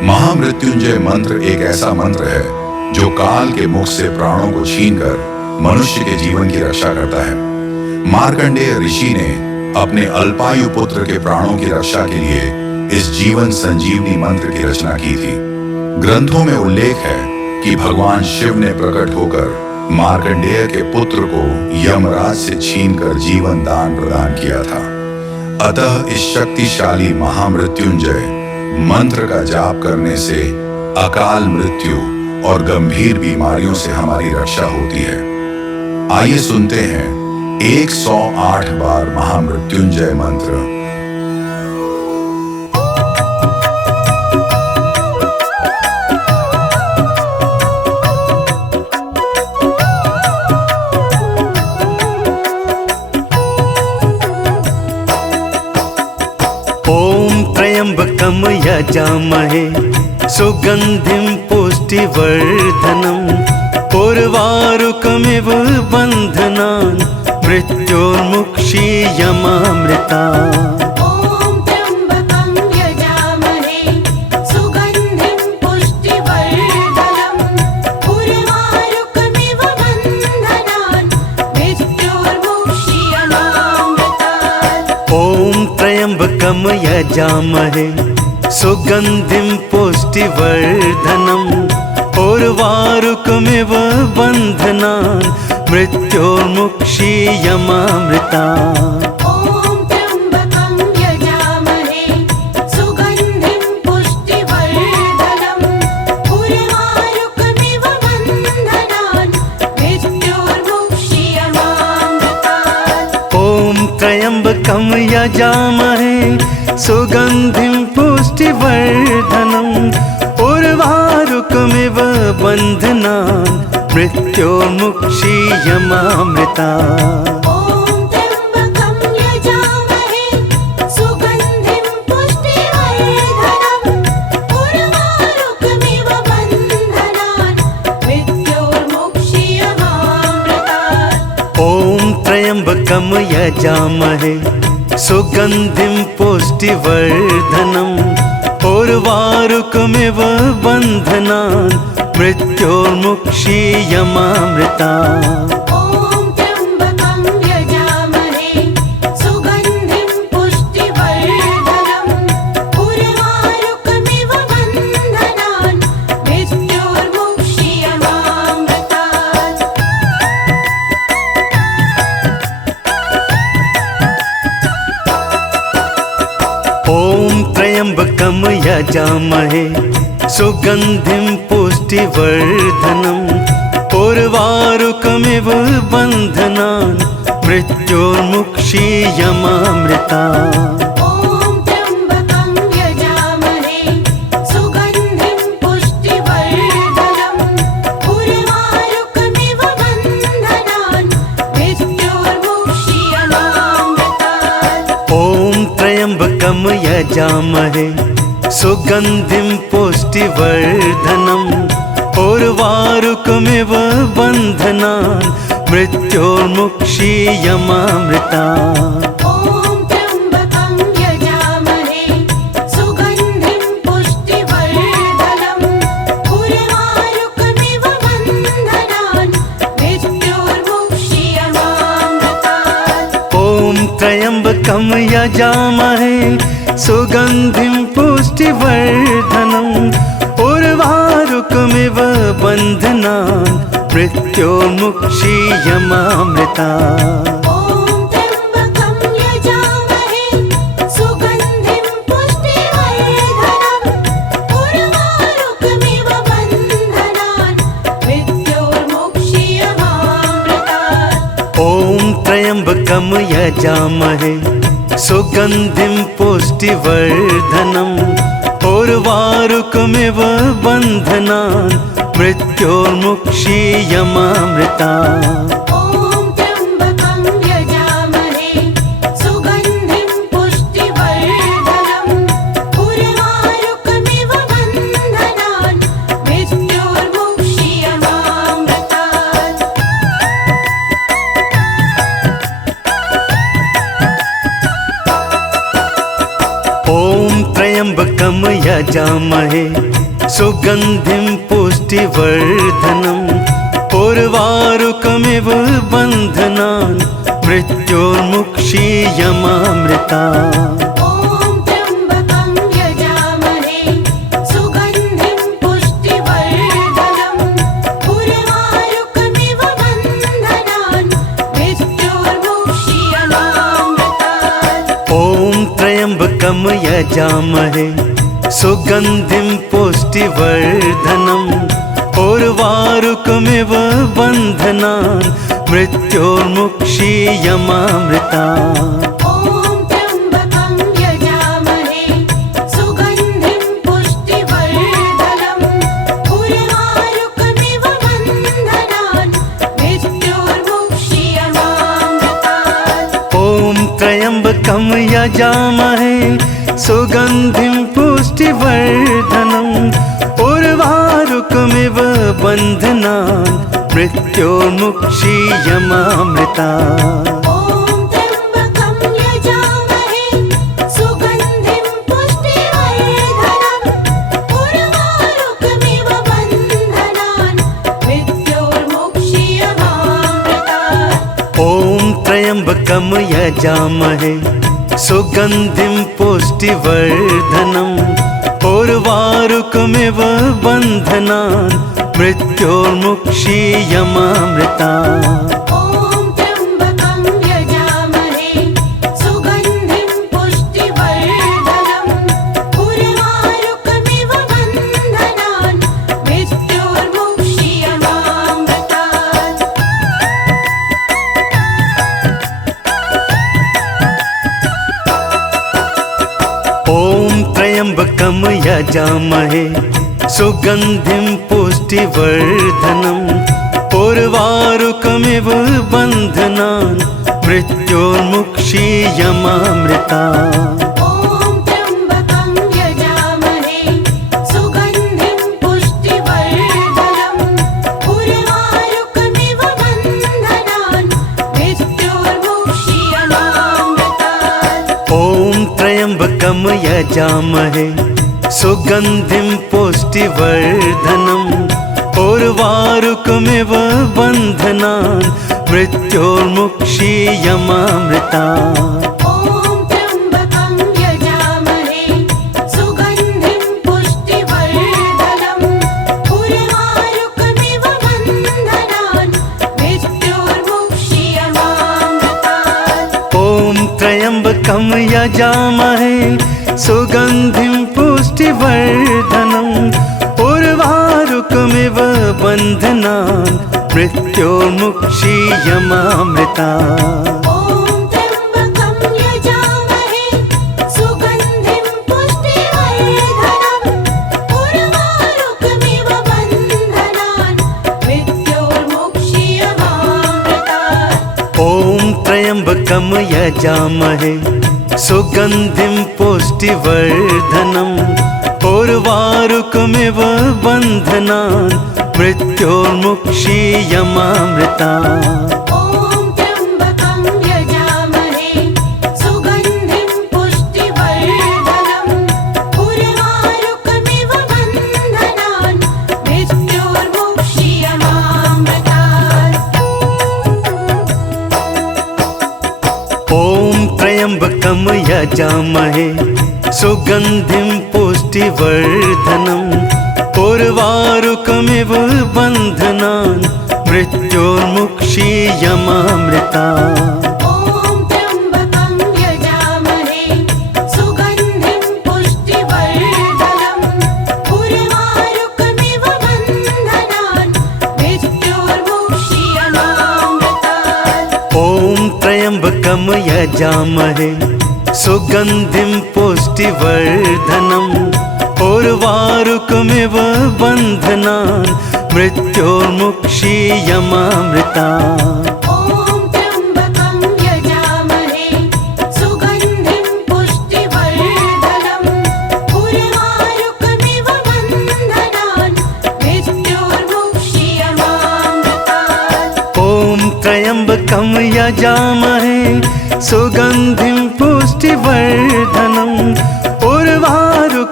महामृत्युंजय मंत्र एक ऐसा मंत्र है जो काल के मुख से प्राणों को छीनकर मनुष्य के जीवन की रक्षा करता है। मार्कंडेय ऋषि ने अपने अल्पायु पुत्र के प्राणों की रक्षा के लिए इस जीवन संजीवनी मंत्र की रचना की थी। ग्रंथों में उल्लेख है कि भगवान शिव ने प्रकट होकर मार्कंडेय के पुत्र को यमराज से छीनकर जीवन दान प्रदान किया था। अतः इस शक्तिशाली महामृत्युंजय मंत्र का जाप करने से अकाल मृत्यु और गंभीर बीमारियों से हमारी रक्षा होती है। आइए सुनते हैं 108 बार महामृत्युंजय मंत्र। ओम त्र्यंबकम यजामहे सुगंधिं पुष्टिवर्धनम् उर्वारुकमिव बन्धनान् मृत्योर्मुक्षीयमामृतात्। ओम त्र्यंबकं यजामहे सुगंधिं पुष्टिवर्धनम् उर्वारुकमिव बन्धनान् मृत्योर्मुक्षीयमामृतात्। ओम त्र्यंबकम यजामहे सुगंधिं पुष्टिवर्धनम् उर्वारुकमिव बन्धनान् मृत्योर्मुक्षीयमामृतात्। ओम त्र्यंबकं यजामहे सुगंधिं पुष्टिवर्धनम् उर्वारुकमिव बन्धनान् मृत्योर्मुक्षीयमामृतात्। ओम त्र्यंबकम यजामहे सुगंधिं पुष्टिवर्धनम् उर्वारुकमिव बन्धनान् मृत्योर्मुक्षीयमामृतात्। ओम त्र्यंबकं यजामहे सुगंधिं पुष्टिवर्धनम् उर्वारुकमिव बन्धनान् मृत्योर्मुक्षीयमामृतात्। ओम त्र्यंबकम यजामहे सुगंधिं पुष्टिवर्धनम् उर्वारुकमिव बन्धनान् मृत्योर्मुक्षीयमामृतात्। ओम त्र्यंबकं यजामहे सुगंधिं पुष्टिवर्धनम् उर्वारुकमिव बन्धनान् मृत्योर्मुक्षीयमामृतात्। ओम त्र्यंबकम यजामहे सुगंधिं पुष्टिवर्धनम् उर्वारुकमिव बन्धनान् मृत्योर्मुक्षीयमामृतात्। ओम त्र्यंबकं यजामहे सुगंधिं पुष्टिवर्धनम् उर्वारुकमिव बन्धनान् मृत्योर्मुक्षीयमामृतात्। ओम त्र्यंबकम यजामहे सुगंधिं पुष्टिवर्धनम् उर्वारुकमिव बन्धनान् मृत्योर्मुक्षीयमामृतात्। ओम त्र्यंबकं यजामहे सुगंधिं पुष्टिवर्धनम् उर्वारुकमिव बन्धनान् मृत्योर्मुक्षीयमामृतात्। ओम त्र्यंबकम यजामहे सुगंधिं पुष्टिवर्धनम् उर्वारुकमिव बन्धनान् मृत्योर्मुक्षीयमामृतात्। ओम त्र्यंबकं यजामहे सुगंधिं पुष्टिवर्धनम् उर्वारुकमिव बन्धनान् मृत्योर्मुक्षीयमामृतात्। ओम त्र्यंबकम यजामहे सुगंधिं पुष्टिवर्धनम् उर्वारुकमिव बन्धनान् मृत्योर्मुक्षीयमामृतात्। ओम त्र्यंबकं यजामहे सुगंधिं पुष्टिवर्धनम् उर्वारुकमिव बन्धनान् मृत्योर्मुक्षीयमामृतात्। ओम त्र्यंबकम यजामहे यजामहे सुगन्धिं पुष्टिवर्धनम् उर्वारुकमिव बन्धनान् मृत्योर्मुक्षीयमामृता ॐ त्र्यम्बकं यजामहे सुगन्धिं पुष्टिवर्धनम् उर्वारुकमिव बन्धनान् मृत्योर्मुक्षीयमामृतात् ॐ त्र्यम्बकं यजामहे सुगन्धिं पुष्टिवर्धनम् उर्वारुकमिव बन्धनान् मृत्योर्मुक्षीयमामृता ॐ त्र्यम्बकं यजामहे सुगन्धिं पुष्टिवर्धनम् उर्वारुकमिव बन्धनान् मृत्योर्मुक्षीयमामृतात् ॐ त्र्यम्बकं यजामहे सुगन्धिं पुष्टिवर्धनम् उर्वारुकमिव बन्धनान् मृत्योर्मुक्षीयमामृता ॐ त्र्यम्बकं यजामहे सुगन्धिं पुष्टिवर्धनम् उर्वारुकमिव बन्धनान् मृत्योर्मुक्षीयमामृतात् ॐ त्र्यम्बकं यजामहे सुगन्धिं पुष्टिवर्धनम् उर्वारुकमिव बन्धनान् मृत्योर्मुक्षीयमामृता ॐ त्र्यम्बकं यजामहे सुगन्धिं पुष्टिवर्धनम् उर्वारुकमिव बन्धनान् मृत्योर्मुक्षीयमामृतात् ॐ त्र्यम्बकं यजामहे सुगन्धिं पुष्टिवर्धनम् उर्वारुकमिव बन्धनान् मृत्योर्मुक्षीयमामृता ॐ त्र्यम्बकं यजामहे सुगन्धिं पुष्टिवर्धनम् उर्वारुकमिव बन्धनान् मृत्योर्मुक्षीयमामृतात् ॐ त्र्यम्बकं यजामहे सुगन्धिं पुष्टिवर्धनम् उर्वारुकमिव बन्धनान् मृत्योर्मुक्षीयमामृता ॐ त्र्यम्बकं यजामहे सुगन्धिं पुष्टिवर्धनम् उर्वारुकमिव बन्धनान् मृत्योर्मुक्षीयमामृतात् ॐ त्र्यम्बकं यजामहे सुगन्धिं पुष्टिवर्धनम् उर्वारुकमिव बन्धनान् मृत्योर्मुक्षीयमामृता ॐ त्र्यम्बकं यजामहे सुगन्धिं पुष्टिवर्धनम् उर्वारुकमिव बन्धनान् मृत्योर्मुक्षीयमामृतात् ॐ त्र्यम्बकं यजामहे सुगन्धिं पुष्टिवर्धनम् उर्वारुकमिव बन्धनान् मृत्योर्मुक्षीयमामृता ॐ त्र्यम्बकं यजामहे सुगन्धिं पुष्टिवर्धनम् उर्वारुकमिव बन्धनान् मृत्योर्मुक्षीयमामृतात् ॐ त्र्यम्बकं यजामहे सुगन्धिं पुष्टिवर्धनम् उर्वारुकमिव बन्धनान् मृत्योर्मुक्षीयमामृता ॐ त्र्यम्बकं यजामहे सुगन्धिं पुष्टिवर्धनम् उर्वारुकमिव बन्धनान् मृत्योर्मुक्षीयमामृतात् ॐ त्र्यम्बकं यजामहे सुगन्धिं पुष्टिवर्धनम् उर्वारुकमिव बन्धनान् मृत्योर्मुक्षीयमामृता ॐ त्र्यम्बकं यजामहे सुगन्धिं पुष्टिवर्धनम् उर्वारुकमिव बन्धनान् मृत्योर्मुक्षीयमामृतात् ॐ त्र्यम्बकं यजामहे सुगन्धिं पुष्टिवर्धनम् उर्वारुकमिव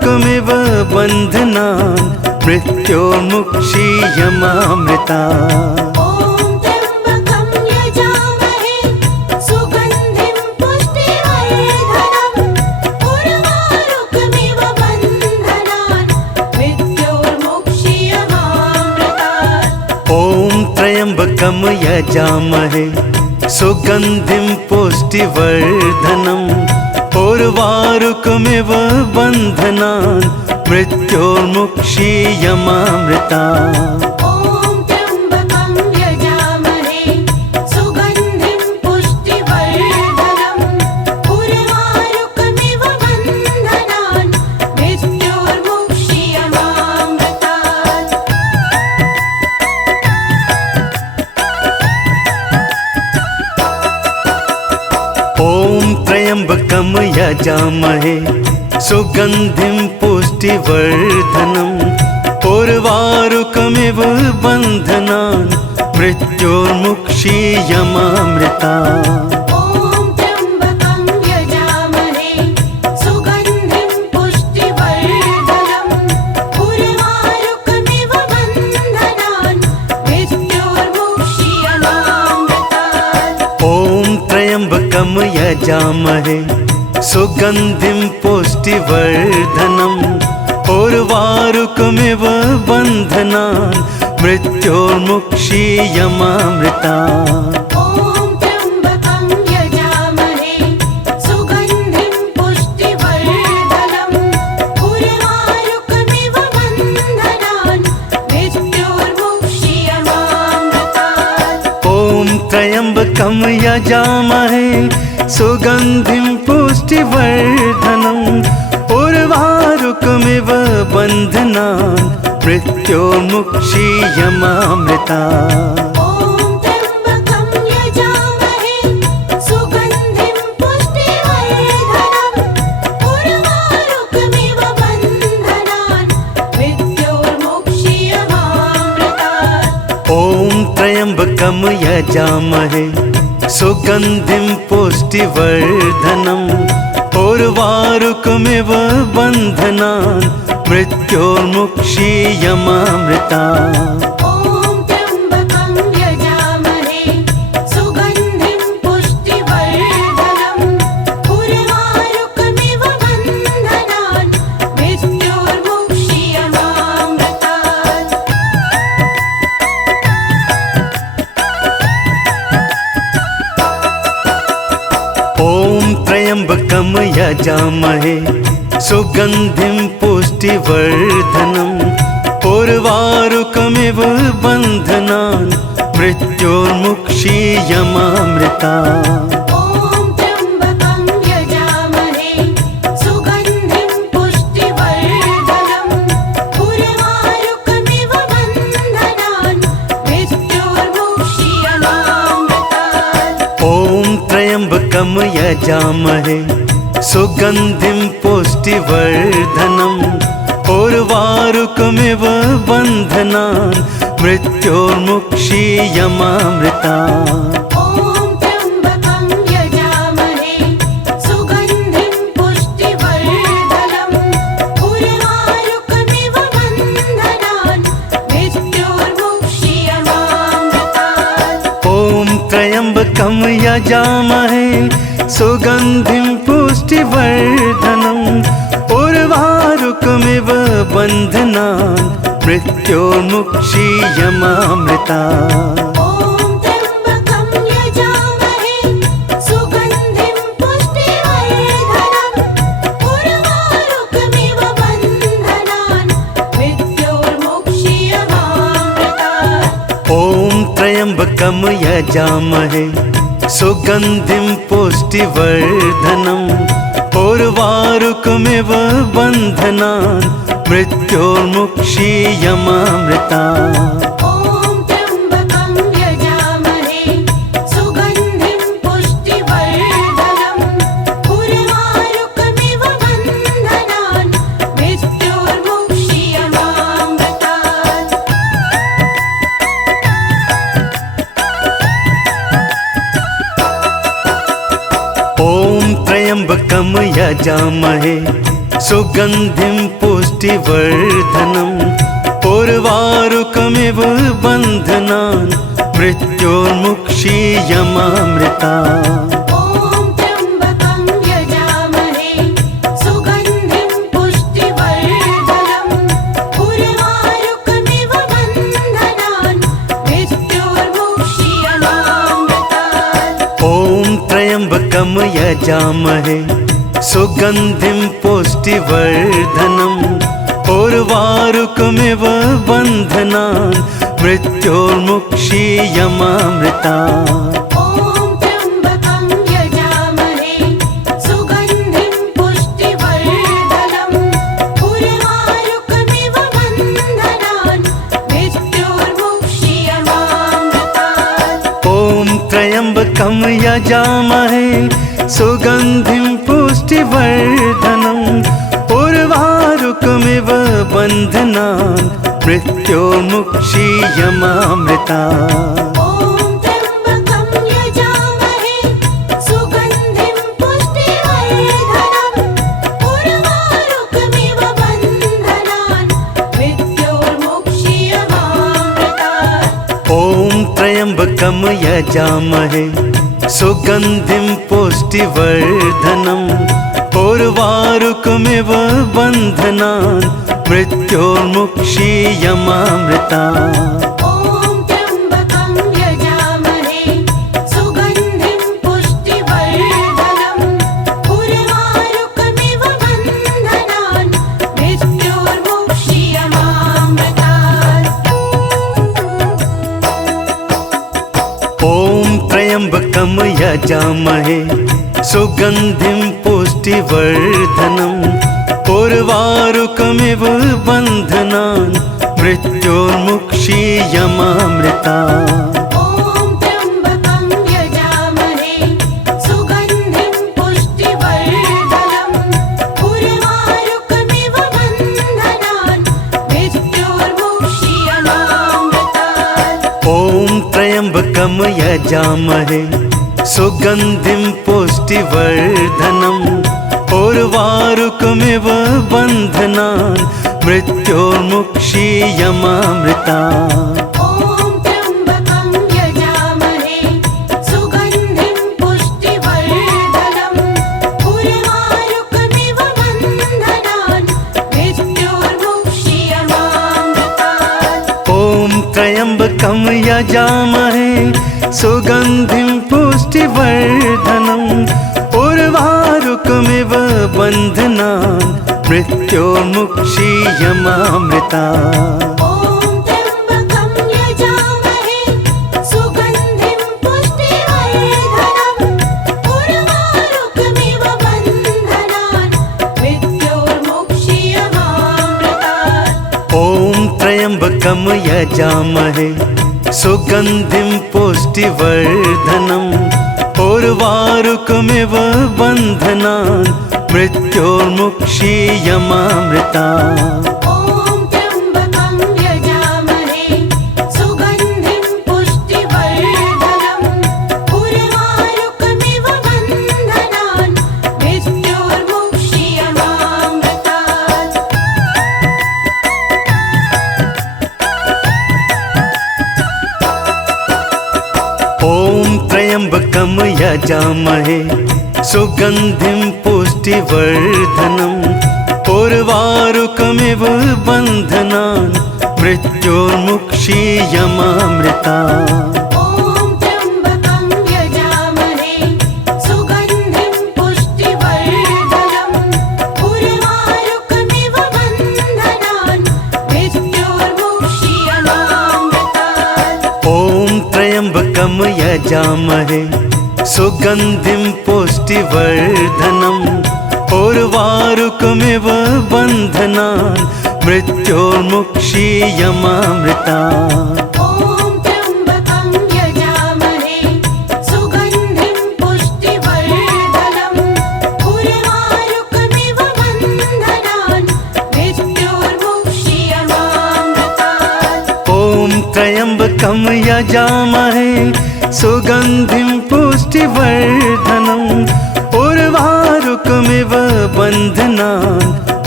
उर्वारुकमिव बन्धनान् मृत्योर्मुक्षीयमामृता ॐ त्र्यम्बकं यजामहे सुगन्धिं पुष्टिवर्धनम् उर्वारुकमिव बन्धनान् मृत्योर्मुक्षीयमामृतात् ॐ त्र्यम्बकं यजामहे सुगन्धिं पुष्टिवर्धनम् उर्वारुकमिव बन्धनान् मृत्योर्मुक्षीयमामृता ॐ त्र्यम्बकं यजामहे सुगन्धिं पुष्टिवर्धनम् उर्वारुकमिव बन्धनान् मृत्योर्मुक्षीयमामृतात् ॐ त्र्यम्बकं यजामहे सुगन्धिं पुष्टिवर्धनम् उर्वारुकमिव बन्धनान् मृत्योर्मुक्षीयमामृता ॐ त्र्यम्बकं यजामहे सुगन्धिं पुष्टिवर्धनम् उर्वारुकमिव बन्धनान् मृत्योर्मुक्षीयमामृतात् ॐ त्र्यम्बकं यजामहे सुगन्धिं पुष्टिवर्धनम् उर्वारुकमिव बन्धनान् मृत्योर्मुक्षीयमामृता ॐ त्र्यम्बकं यजामहे सुगन्धिं पुष्टिवर्धनम् उर्वारुकमिव बन्धनान् मृत्योर्मुक्षीयमामृतात् ॐ त्र्यम्बकं यजामहे सुगन्धिं पुष्टिवर्धनम् उर्वारुकमिव बन्धनान् मृत्योर्मुक्षीयमामृता ॐ त्र्यम्बकं यजामहे सुगन्धिं पुष्टिवर्धनम् उर्वारुकमिव बन्धनान् मृत्योर्मुक्षीयमामृतात् ॐ त्र्यम्बकं यजामहे सुगन्धिं पुष्टिवर्धनम् उर्वारुकमिव बन्धनान् मृत्योर्मुक्षीयमामृता ॐ त्र्यम्बकं यजामहे सुगन्धिं पुष्टिवर्धनम् उर्वारुकमिव बन्धनान् मृत्योर्मुक्षीयमामृतात् ॐ त्र्यम्बकं यजामहे सुगन्धिं पुष्टिवर्धनम् उर्वारुकमिव बन्धनान् मृत्योर्मुक्षीयमामृता ॐ त्र्यम्बकं यजामहे सुगन्धिं पुष्टिवर्धनम् उर्वारुकमिव बन्धनान् मृत्योर्मुक्षीयमामृतात् ॐ त्र्यम्बकं यजामहे सुगन्धिं पुष्टिवर्धनम् उर्वारुकमिव बन्धनान् मृत्योर्मुक्षीयमामृता ॐ त्र्यम्बकं यजामहे सुगन्धिं पुष्टिवर्धनम् उर्वारुकमिव बन्धनान् मृत्योर्मुक्षीयमामृतात् ॐ त्र्यम्बकं यजामहे सुगन्धिं पुष्टिवर्धनम् उर्वारुकमिव बन्धनान् मृत्योर्मुक्षीयमामृता ॐ त्र्यम्बकं यजामहे सुगन्धिं पुष्टिवर्धनम् उर्वारुकमिव बन्धनान् मृत्योर्मुक्षीयमामृतात् ॐ त्र्यम्बकं यजामहे सुगन्धिं पुष्टिवर्धनम् उर्वारुकमिव बन्धनान् मृत्योर्मुक्षीयमामृता ॐ त्र्यम्बकं यजामहे सुगन्धिं पुष्टिवर्धनम् उर्वारुकमिव बन्धनान् मृत्योर्मुक्षीयमामृतात् ॐ त्र्यम्बकं यजामहे सुगन्धिं पुष्टिवर्धनम् उर्वारुकमिव बन्धनान् मृत्योर्मुक्षीयमामृता। ॐ त्र्यम्बकं यजामहे सुगन्धिं पुष्टिवर्धनम् उर्वारुकमिव बन्धनान् मृत्योर्मुक्षीयमामृतात्। ॐ त्र्यम्बकं यजामहे सुगन्धिं पुष्टिवर्धनम् उर्वारुकमिव बन्धनान् मृत्योर्मुक्षीयमामृता। ॐ त्र्यम्बकं यजामहे सुगन्धिं पुष्टिवर्धनम् उर्वारुकमिव बन्धनान् मृत्योर्मुक्षीयमामृतात्। ॐ त्र्यम्बकं यजामहे सुगन्धिं पुष्टिवर्धनम् उर्वारुकमिव बन्धनान् मृत्योर्मुक्षीयमामृता। ॐ त्र्यम्बकं यजामहे सुगन्धिं पुष्टिवर्धनम् उर्वारुकमिव बन्धनान् मृत्योर्मुक्षीयमामृतात्। ॐ त्र्यम्बकं यजामहे सुगन्धिं पुष्टिवर्धनम् उर्वारुकमिव बन्धनान् मृत्योर्मुक्षीयमामृता। ॐ त्र्यम्बकं यजामहे सुगन्धिं पुष्टिवर्धनम् उर्वारुकमिव बन्धनान् मृत्योर्मुक्षीयमामृतात्। ॐ त्र्यम्बकं यजामहे सुगन्धिं पुष्टिवर्धनम् उर्वारुकमिव बन्धनान् मृत्योर्मुक्षीयमामृता। ॐ त्र्यम्बकं यजामहे सुगन्धिं पुष्टिवर्धनम् उर्वारुकमिव बन्धनान् मृत्योर्मुक्षीयमामृतात्। ॐ त्र्यम्बकं यजामहे सुगन्धिं पुष्टिवर्धनम् उर्वारुकमिव बन्धनान् मृत्योर्मुक्षीयमामृता। ॐ त्र्यम्बकं यजामहे सुगन्धिं पुष्टिवर्धनम् उर्वारुकमिव बन्धनान् मृत्योर्मुक्षीयमामृतात्। ॐ त्र्यम्बकं यजामहे सुगन्धिं पुष्टिवर्धनम् उर्वारुकमिव बन्धनान् मृत्योर्मुक्षीयमामृता। ॐ त्र्यम्बकं यजामहे सुगन्धिं पुष्टिवर्धनम् उर्वारुकमिव बन्धनान् मृत्योर्मुक्षीयमामृतात्। ॐ त्र्यम्बकं यजामहे सुगन्धिं पुष्टिवर्धनम् उर्वारुकमिव बन्धनान् मृत्योर्मुक्षीयमामृता। ॐ त्र्यम्बकं यजामहे सुगन्धिं पुष्टिवर्धनम् उर्वारुकमिव बन्धनान् मृत्योर्मुक्षीयमामृतात्। ॐ त्र्यम्बकं यजामहे सुगन्धिं पुष्टिवर्धनम् उर्वारुकमिव बन्धनान् मृत्योर्मुक्षीयमामृता। ॐ त्र्यम्बकं यजामहे सुगन्धिं पुष्टिवर्धनम् उर्वारुकमिव बन्धनान् मृत्योर्मुक्षीयमामृतात्। ॐ त्र्यम्बकं यजामहे सुगन्धिं पुष्टिवर्धनम् उर्वारुकमिव बन्धनान् मृत्योर्मुक्षीयमामृता। ॐ त्र्यम्बकं यजामहे सुगन्धिं पुष्टिवर्धनम् उर्वारुकमिव बन्धनान् मृत्योर्मुक्षीयमामृतात्। ॐ त्र्यम्बकं यजामहे सुगन्धिं पुष्टिवर्धनम् उर्वारुकमिव बन्धनान्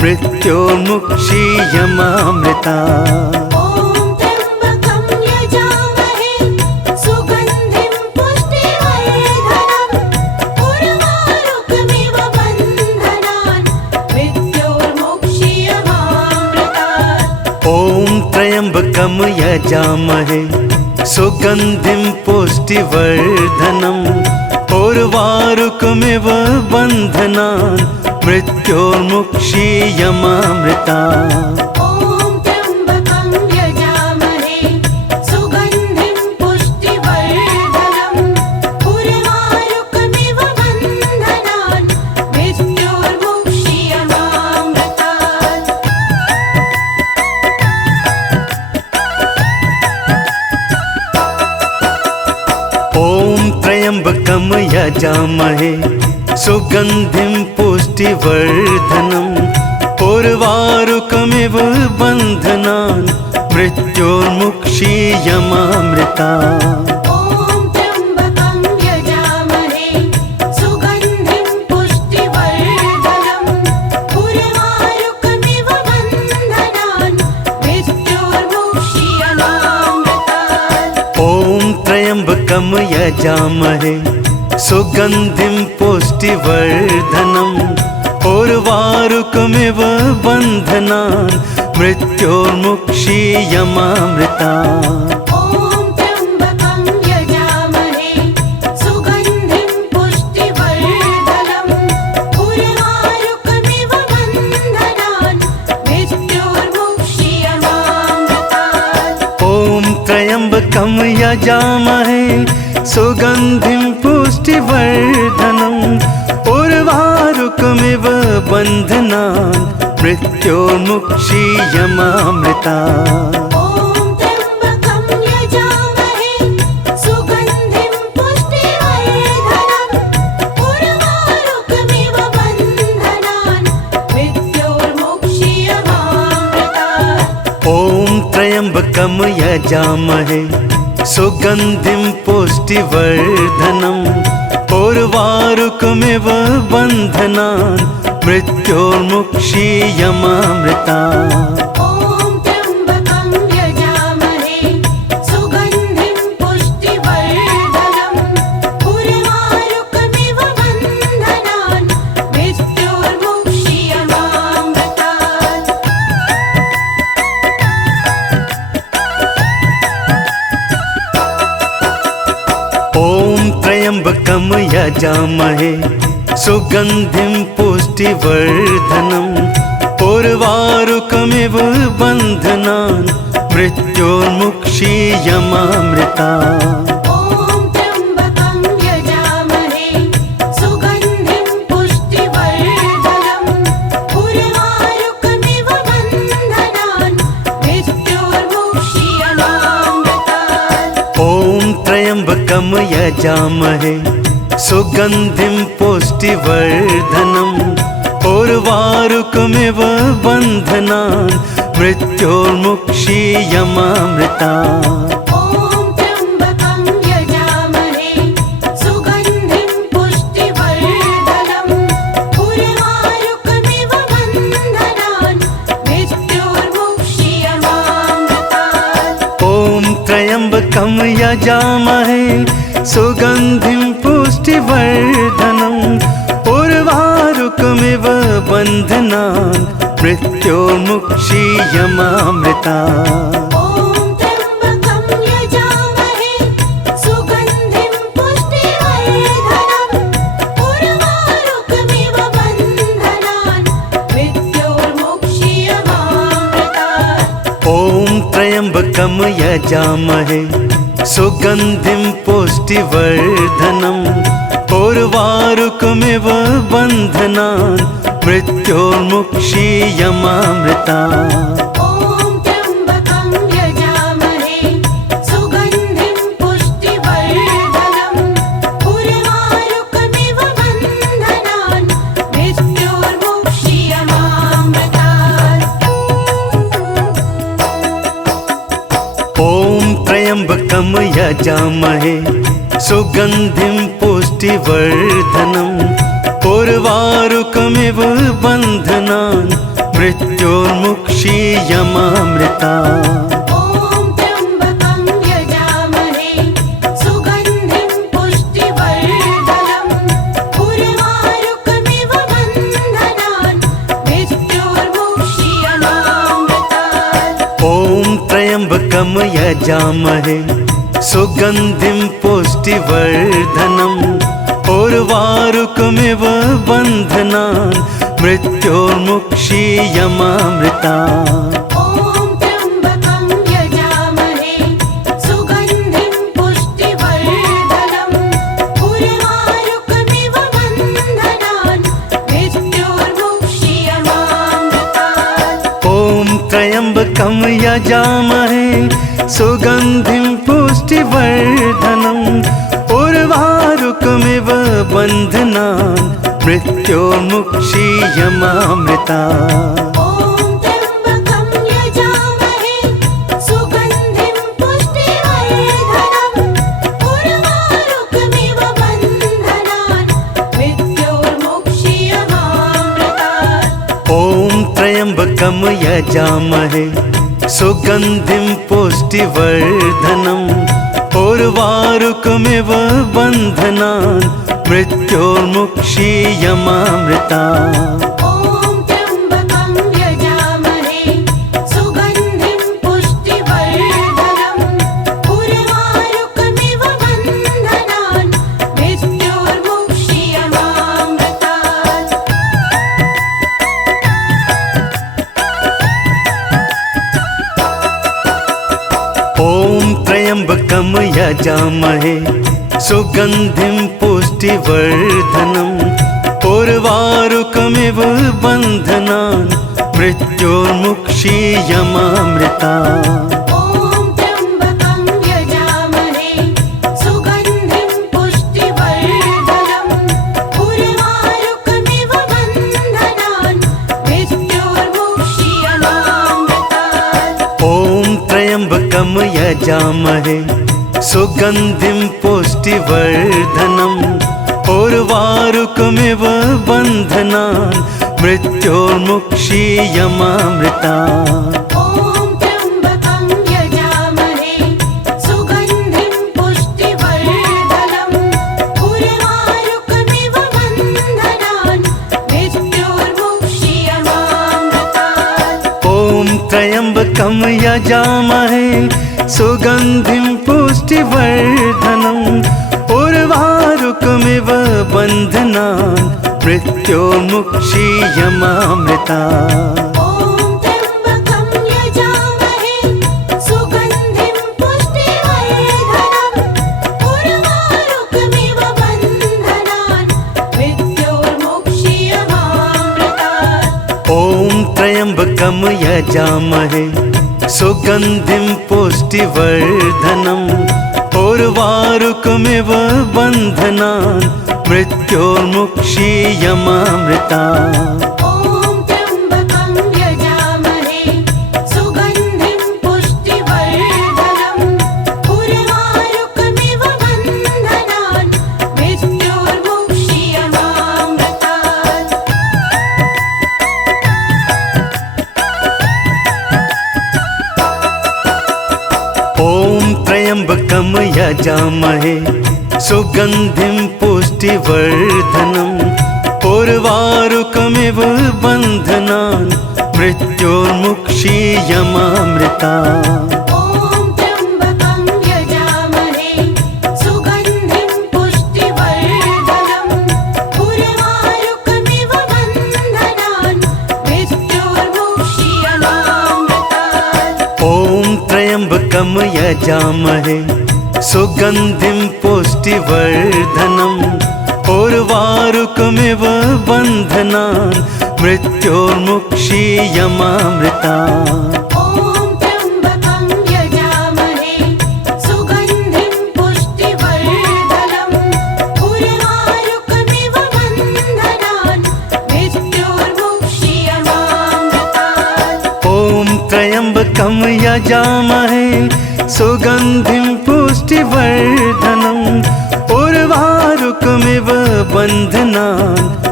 मृत्योर्मुक्षीयमामृता। ॐ त्र्यम्बकं यजामहे सुगन्धिं पुष्टिवर्धनम् उर्वारुकमिव बन्धनान् मृत्योर्मुक्षीयमामृतात्। ॐ त्र्यम्बकं यजामहे सुगन्धिं पुष्टिवर्धनम् उर्वारुकमिव बन्धनान् मृत्योर्मुक्षीयमामृता। ॐ त्र्यम्बकं यजामहे सुगन्धिं पुष्टिवर्धनम् उर्वारुकमिव बन्धनान् मृत्योर्मुक्षीयमामृतात्। ॐ त्र्यम्बकं यजामहे सुगन्धिं पुष्टिवर्धनम् उर्वारुकमिव बन्धनान् मृत्योर्मुक्षीयमामृता। ॐ त्र्यम्बकं यजामहे सुगन्धिं पुष्टिवर्धनम् उर्वारुकमिव बन्धनान् मृत्योर्मुक्षीयमामृतात्। ॐ त्र्यम्बकं यजामहे सुगन्धिं पुष्टिवर्धनम् उर्वारुकमिव बन्धनान् मृत्योर्मुक्षीयमामृता। ॐ त्र्यम्बकं यजामहे सुगन्धिं पुष्टिवर्धनम् उर्वारुकमिव बन्धनान् मृत्योर्मुक्षीयमामृतात्। ॐ त्र्यम्बकं यजामहे सुगन्धिं पुष्टिवर्धनम् उर्वारुकमिव बन्धनान् मृत्योर्मुक्षीयमामृता। ॐ त्र्यम्बकं यजामहे सुगन्धिं पुष्टिवर्धनम् उर्वारुकमिव बन्धनान् मृत्योर्मुक्षीयमामृतात्। ॐ त्र्यम्बकं यजामहे सुगन्धिं पुष्टिवर्धनम् उर्वारुकमिव बन्धनान् मृत्योर्मुक्षीयमामृता। ॐ त्र्यम्बकं यजामहे सुगन्धिं पुष्टिवर्धनम् उर्वारुकमिव बन्धनान् मृत्योर्मुक्षीयमामृतात्। ॐ त्र्यम्बकं यजामहे सुगन्धिं पुष्टिवर्धनम् उर्वारुकमिव बन्धनान् मृत्योर्मुक्षीयमामृता। ॐ त्र्यम्बकं यजामहे सुगन्धिं पुष्टिवर्धनम् उर्वारुकमिव बन्धनान् मृत्योर्मुक्षीयमामृतात्। ॐ त्र्यम्बकं यजामहे सुगन्धिं पुष्टिवर्धनम् उर्वारुकमिव बन्धनान् मृत्योर्मुक्षीयमामृता। ॐ त्र्यम्बकं यजामहे सुगन्धिं पुष्टिवर्धनम् उर्वारुकमिव बन्धनान् मृत्योर्मुक्षीयमामृतात्। ॐ त्र्यम्बकं यजामहे सुगन्धिं पुष्टिवर्धनम् उर्वारुकमिव बन्धनान् मृत्योर्मुक्षीयमामृता। ॐ त्र्यम्बकं यजामहे सुगन्धिं पुष्टिवर्धनम् उर्वारुकमिव बन्धनान् मृत्योर्मुक्षीयमामृतात्। ॐ त्र्यम्बकं यजामहे सुगन्धिं पुष्टिवर्धनम् उर्वारुकमिव बन्धनान् मृत्योर्मुक्षीयमामृता। ॐ त्र्यम्बकं यजामहे सुगन्धिं पुष्टिवर्धनम् उर्वारुकमिव बन्धनान् मृत्योर्मुक्षीयमामृतात्। ॐ त्र्यम्बकं यजामहे सुगन्धिं पुष्टिवर्धनम् उर्वारुकमिव बन्धनान् मृत्योर्मुक्षीयमामृता। ॐ त्र्यम्बकं यजामहे सुगन्धिं पुष्टिवर्धनम् उर्वारुकमिव बन्धनान् मृत्योर्मुक्षीयमामृतात्। ॐ त्र्यम्बकं यजामहे सुगन्धिं पुष्टिवर्धनम् उर्वारुकमिव बन्धनान् मृत्योर्मुक्षीयमामृता। ॐ त्र्यम्बकं यजामहे सुगन्धिं पुष्टिवर्धनम् उर्वारुकमिव बन्धनान् मृत्योर्मुक्षीयमामृतात्। ॐ त्र्यम्बकं यजामहे सुगन्धिं पुष्टिवर्धनम् उर्वारुकमिव बन्धनान् मृत्योर्मुक्षीयमामृता। ॐ त्र्यम्बकं यजामहे सुगन्धिं पुष्टिवर्धनम् उर्वारुकमिव बन्धनान् मृत्योर्मुक्षीयमामृतात्। ॐ त्र्यम्बकं यजामहे सुगन्धिं पुष्टिवर्धनम् उर्वारुकमिव बन्धनान् मृत्योर्मुक्षीयमामृता। ॐ त्र्यम्बकं यजामहे सुगन्धिं पुष्टिवर्धनम् उर्वारुकमिव बन्धनान् मृत्योर्मुक्षीयमामृतात्। ॐ त्र्यम्बकं यजामहे सुगन्धिं पुष्टिवर्धनम् उर्वारुकमिव बन्धनान् मृत्योर्मुक्षीयमामृता। ॐ त्र्यम्बकं यजामहे सुगन्धिं पुष्टिवर्धनम् उर्वारुकमिव बन्धनान् मृत्योर्मुक्षीयमामृतात्। ॐ त्र्यम्बकं यजामहे सुगन्धिं पुष्टिवर्धनम् उर्वारुकमिव बन्धनान् मृत्योर्मुक्षीयमामृता। ॐ त्र्यम्बकं यजामहे सुगन्धिं पुष्टिवर्धनम् उर्वारुकमिव बन्धनान् मृत्योर्मुक्षीयमामृतात्। ॐ त्र्यम्बकं यजामहे सुगन्धिं पुष्टिवर्धनम् उर्वारुकमिव बन्धनान् मृत्योर्मुक्षीयमामृता। ॐ त्र्यम्बकं यजामहे सुगन्धिं पुष्टिवर्धनम् उर्वारुकमिव बन्धनान् मृत्योर्मुक्षीयमामृतात्। ॐ त्र्यम्बकं यजामहे सुगन्धिं पुष्टिवर्धनम् उर्वारुकमिव बन्धनान् मृत्योर्मुक्षीयमामृता। ॐ त्र्यम्बकं यजामहे सुगन्धिं पुष्टिवर्धनम् उर्वारुकमिव बन्धनान् मृत्योर्मुक्षीयमामृतात्। ॐ त्र्यम्बकं यजामहे सुगन्धिं पुष्टिवर्धनम् उर्वारुकमिव बन्धनान् मृत्योर्मुक्षीयमामृता। ॐ त्र्यम्बकं यजामहे सुगन्धिं पुष्टिवर्धनम् उर्वारुकमिव बन्धनान् मृत्योर्मुक्षीयमामृतात्। ॐ त्र्यम्बकं यजामहे सुगन्धिं पुष्टिवर्धनम् उर्वारुकमिव बन्धनान् मृत्योर्मुक्षीयमामृता। ॐ त्र्यम्बकं यजामहे सुगन्धिं पुष्टिवर्धनम् उर्वारुकमिव बन्धनान् मृत्योर्मुक्षीयमामृतात्। ॐ त्र्यम्बकं यजामहे सुगन्धिं पुष्टिवर्धनम् उर्वारुकमिव बन्धनान्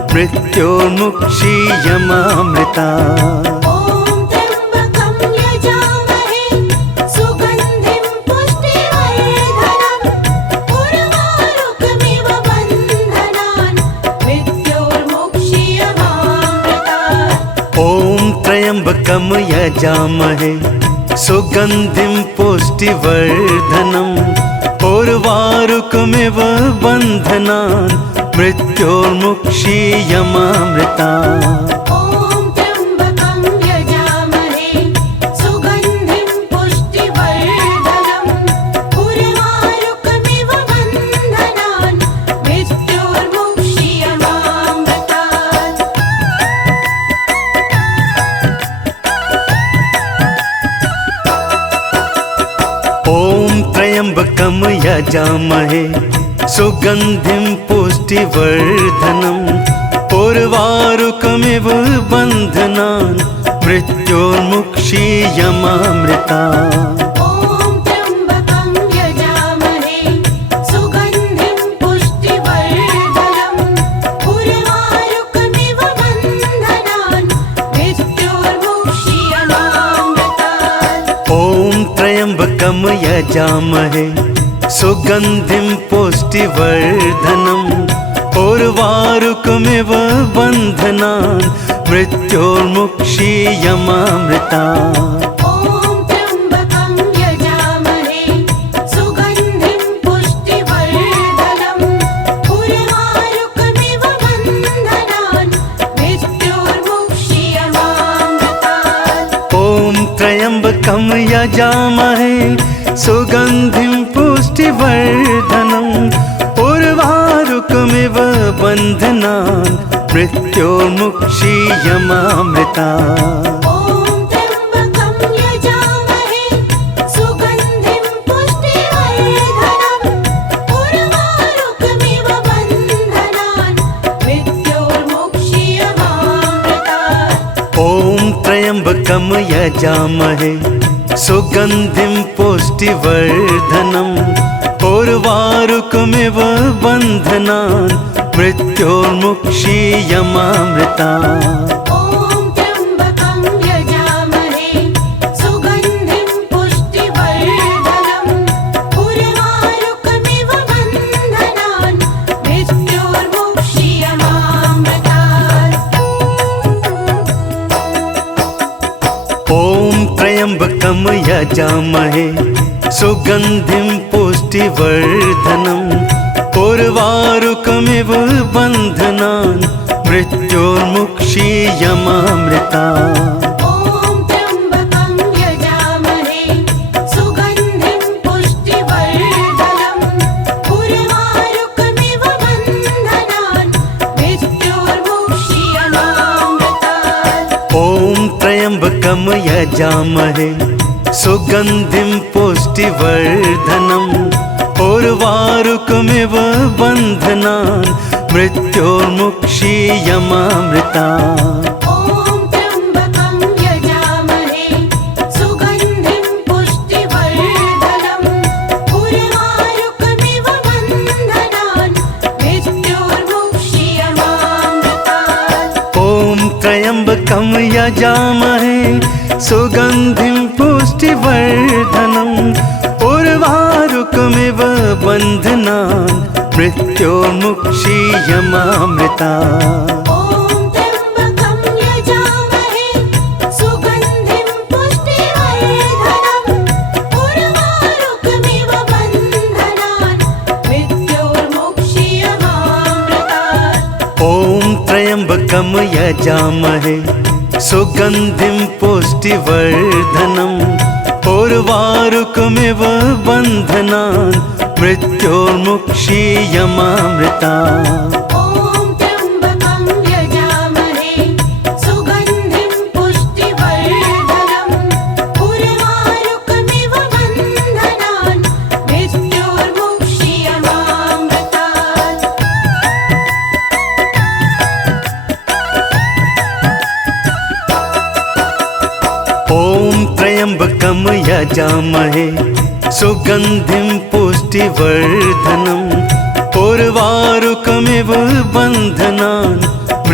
मृत्योर्मुक्षीयमामृता। ॐ त्र्यम्बकं यजामहे सुगन्धिं पुष्टिवर्धनम् उर्वारुकमिव बन्धनान् मृत्योर्मुक्षीयमामृतात्। ॐ त्र्यम्बकं यजामहे सुगन्धिं पुष्टिवर्धनम् उर्वारुकमिव बन्धनान् मृत्योर्मुक्षीयमामृता। ॐ त्र्यम्बकं यजामहे सुगन्धिं पुष्टिवर्धनम् उर्वारुकमिव बन्धनान् मृत्योर्मुक्षीयमामृतात्। ॐ त्र्यम्बकं यजामहे सुगन्धिं पुष्टिवर्धनम् उर्वारुकमिव बन्धनान् मृत्योर्मुक्षीयमामृता। ॐ त्र्यम्बकं यजामहे सुगन्धिं पुष्टिवर्धनम् उर्वारुकमिव बन्धनान् मृत्योर्मुक्षीयमामृतात्। ॐ त्र्यम्बकं यजामहे सुगन्धिं पुष्टिवर्धनम् उर्वारुकमिव बन्धनान् मृत्योर्मुक्षीयमामृता। ॐ त्र्यम्बकं यजामहे सुगन्धिं पुष्टिवर्धनम् उर्वारुकमिव बन्धनान् मृत्योर्मुक्षीयमामृतात्। ॐ त्र्यम्बकं यजामहे सुगन्धिं पुष्टिवर्धनम् उर्वारुकमिव बन्धनान् मृत्योर्मुक्षीयमामृता। ॐ त्र्यम्बकं यजामहे सुगन्धिं पुष्टिवर्धनम् उर्वारुकमिव बन्धनान् मृत्योर्मुक्षीयमामृतात्। ॐ त्र्यम्बकं यजामहे सुगन्धिं पुष्टिवर्धनम् उर्वारुकमिव बन्धनान् मृत्योर्मुक्षीयमामृता। ॐ त्र्यम्बकं यजामहे सुगन्धिं पुष्टिवर्धनम् उर्वारुकमिव बन्धनान् मृत्योर्मुक्षीयमामृतात्। ॐ त्र्यम्बकं यजामहे सुगन्धिं पुष्टिवर्धनम् उर्वारुकमिव बन्धनान् मृत्योर्मुक्षीयमामृता। ॐ त्र्यम्बकं यजामहे सुगन्धिं पुष्टिवर्धनम् उर्वारुकमिव बन्धनान् मृत्योर्मुक्षीयमामृतात्। ॐ त्र्यम्बकं यजामहे सुगन्धिं पुष्टिवर्धनम् उर्वारुकमिव बन्धनान् मृत्योर्मुक्षीयमामृता। ॐ त्र्यम्बकं यजामहे सुगन्धिं पुष्टिवर्धनम् उर्वारुकमिव बन्धनान् मृत्योर्मुक्षीयमामृतात्। ॐ त्र्यम्बकं यजामहे सुगन्धिं पुष्टिवर्धनम् उर्वारुकमिव बन्धनान् मृत्योर्मुक्षीयमामृता। ॐ त्र्यम्बकं यजामहे सुगन्धिं पुष्टिवर्धनम् उर्वारुकमिव बन्धनान् मृत्योर्मुक्षीयमामृतात्। ॐ त्र्यम्बकं यजामहे सुगन्धिं पुष्टिवर्धनम् उर्वारुकमिव बन्धनान् मृत्योर्मुक्षीयमामृता। ॐ त्र्यम्बकं यजामहे सुगन्धिं पुष्टिवर्धनम् उर्वारुकमिव बन्धनान् मृत्योर्मुक्षीयमामृतात्। त्र्यम्बकं यजामहे सुगन्धिं पुष्टिवर्धनम् उर्वारुकमिव बन्धनान्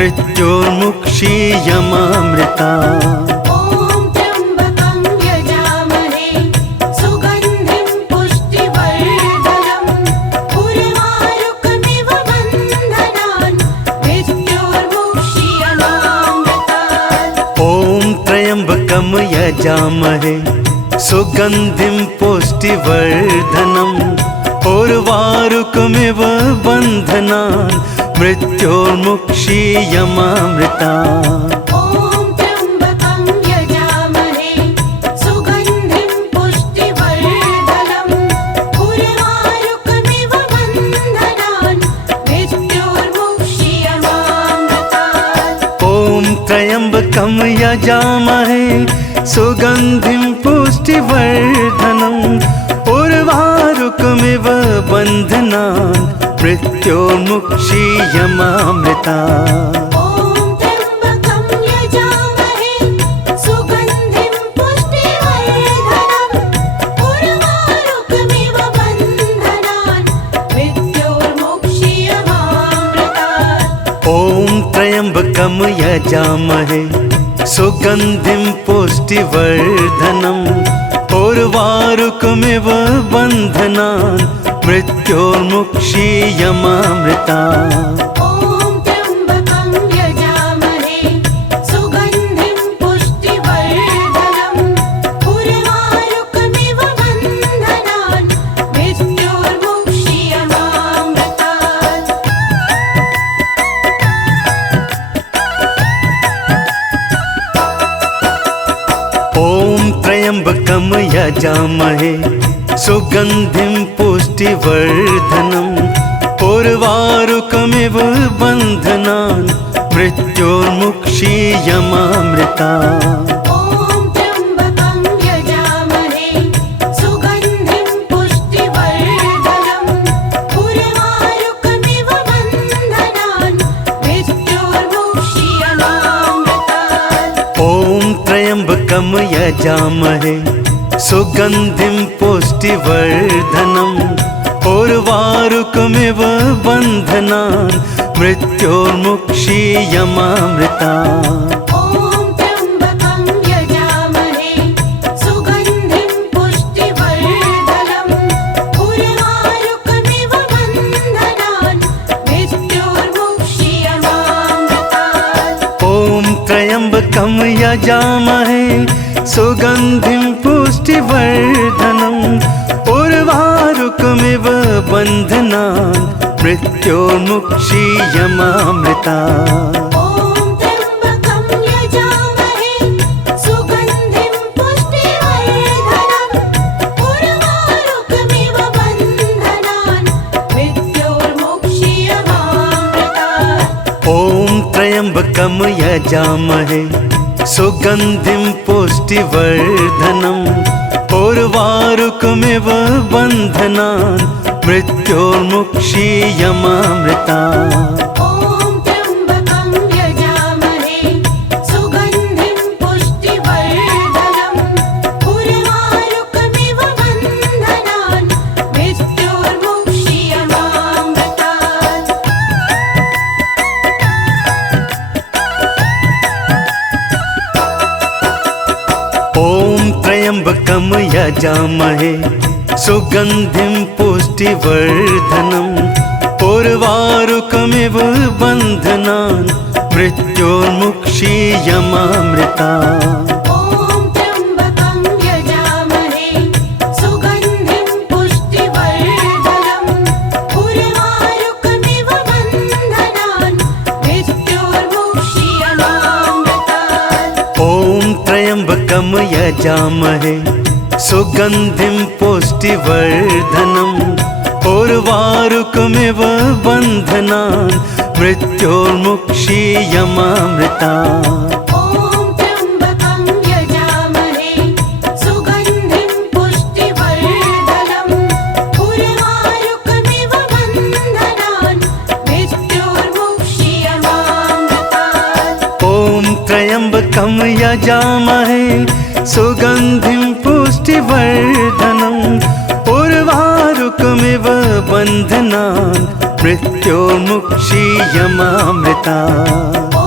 मृत्योर्मुक्षीयमामृता। ॐ त्र्यम्बकं यजामहे सुगन्धिं पुष्टिवर्धनम् उर्वारुकमिव बन्धनान् मृत्योर्मुक्षीयमामृतात्। ॐ त्र्यम्बकं यजामहे सुगन्धिं पुष्टिवर्धनम् उर्वारुकमिव बन्धनान् मृत्योर्मुक्षीयमामृता। ॐ त्र्यम्बकं यजामहे सुगन्धिं पुष्टिवर्धनम् उर्वारुकमिव बन्धनान् मृत्योर्मुक्षीयमामृतात्। ॐ त्र्यम्बकं यजामहे सुगन्धिं पुष्टिवर्धनम् उर्वारुकमिव बन्धनान् मृत्योर्मुक्षीयमामृता। ॐ त्र्यम्बकं यजामहे सुगन्धिं पुष्टिवर्धनम् उर्वारुकमिव बन्धनान् मृत्योर्मुक्षीयमामृतात्। ॐ त्र्यम्बकं यजामहे सुगन्धिं पुष्टिवर्धनम् उर्वारुकमिव बन्धनान् मृत्योर्मुक्षीयमामृता। ॐ त्र्यम्बकं यजामहे सुगन्धिं पुष्टिवर्धनम् उर्वारुकमिव बन्धनान् मृत्योर्मुक्षीयमामृतात्। ॐ त्र्यम्बकं यजामहे सुगन्धिं पुष्टिवर्धनम् उर्वारुकमिव बन्धनान् मृत्योर्मुक्षीयमामृता। ॐ त्र्यम्बकं यजामहे सुगन्धिं पुष्टिवर्धनम् उर्वारुकमिव बन्धनान् मृत्योर्मुक्षीयमामृतात्। ॐ त्र्यम्बकं यजामहे सुगन्धिं पुष्टिवर्धनम् उर्वारुकमिव बन्धनान् मृत्योर्मुक्षीयमामृता। ॐ त्र्यम्बकं यजामहे सुगन्धिं पुष्टिवर्धनम् उर्वारुकमिव बन्धनान् मृत्योर्मुक्षीयमामृतात्। ॐ त्र्यम्बकं यजामहे सुगन्धिं पुष्टिवर्धनम् उर्वारुकमिव बन्धनान् मृत्योर्मुक्षीयमामृता। ॐ त्र्यम्बकं यजामहे सुगन्धिं पुष्टिवर्धनम् उर्वारुकमिव बन्धनान् मृत्योर्मुक्षीयमामृतात्। ॐ त्र्यम्बकं यजामहे सुगन्धिं पुष्टिवर्धनम् उर्वारुकमिव बन्धनान् मृत्योर्मुक्षीयमामृता। ॐ त्र्यम्बकं यजामहे सुगन्धिं पुष्टिवर्धनम् उर्वारुकमिव बन्धनान् मृत्योर्मुक्षीयमामृतात्। ॐ त्र्यम्बकं यजामहे सुगन्धिं पुष्टिवर्धनम् उर्वारुकमिव बन्धनान् मृत्योर्मुक्षीयमामृता। ॐ त्र्यम्बकं यजामहे सुगन्धिं पुष्टिवर्धनम् उर्वारुकमिव बन्धनान् मृत्योर्मुक्षीयमामृतात्। ॐ त्र्यम्बकं यजामहे सुगन्धिं पुष्टिवर्धनम् उर्वारुकमिव बन्धनान् मृत्योर्मुक्षीयमामृता। ॐ त्र्यम्बकं यजामहे सुगन्धिं पुष्टिवर्धनम् उर्वारुकमिव बन्धनान् मृत्योर्मुक्षीयमामृतात्। ॐ त्र्यम्बकं यजामहे सुगन्धिं पुष्टिवर्धनम् उर्वारुकमिव बन्धनान् मृत्योर्मुक्षीयमामृता। ॐ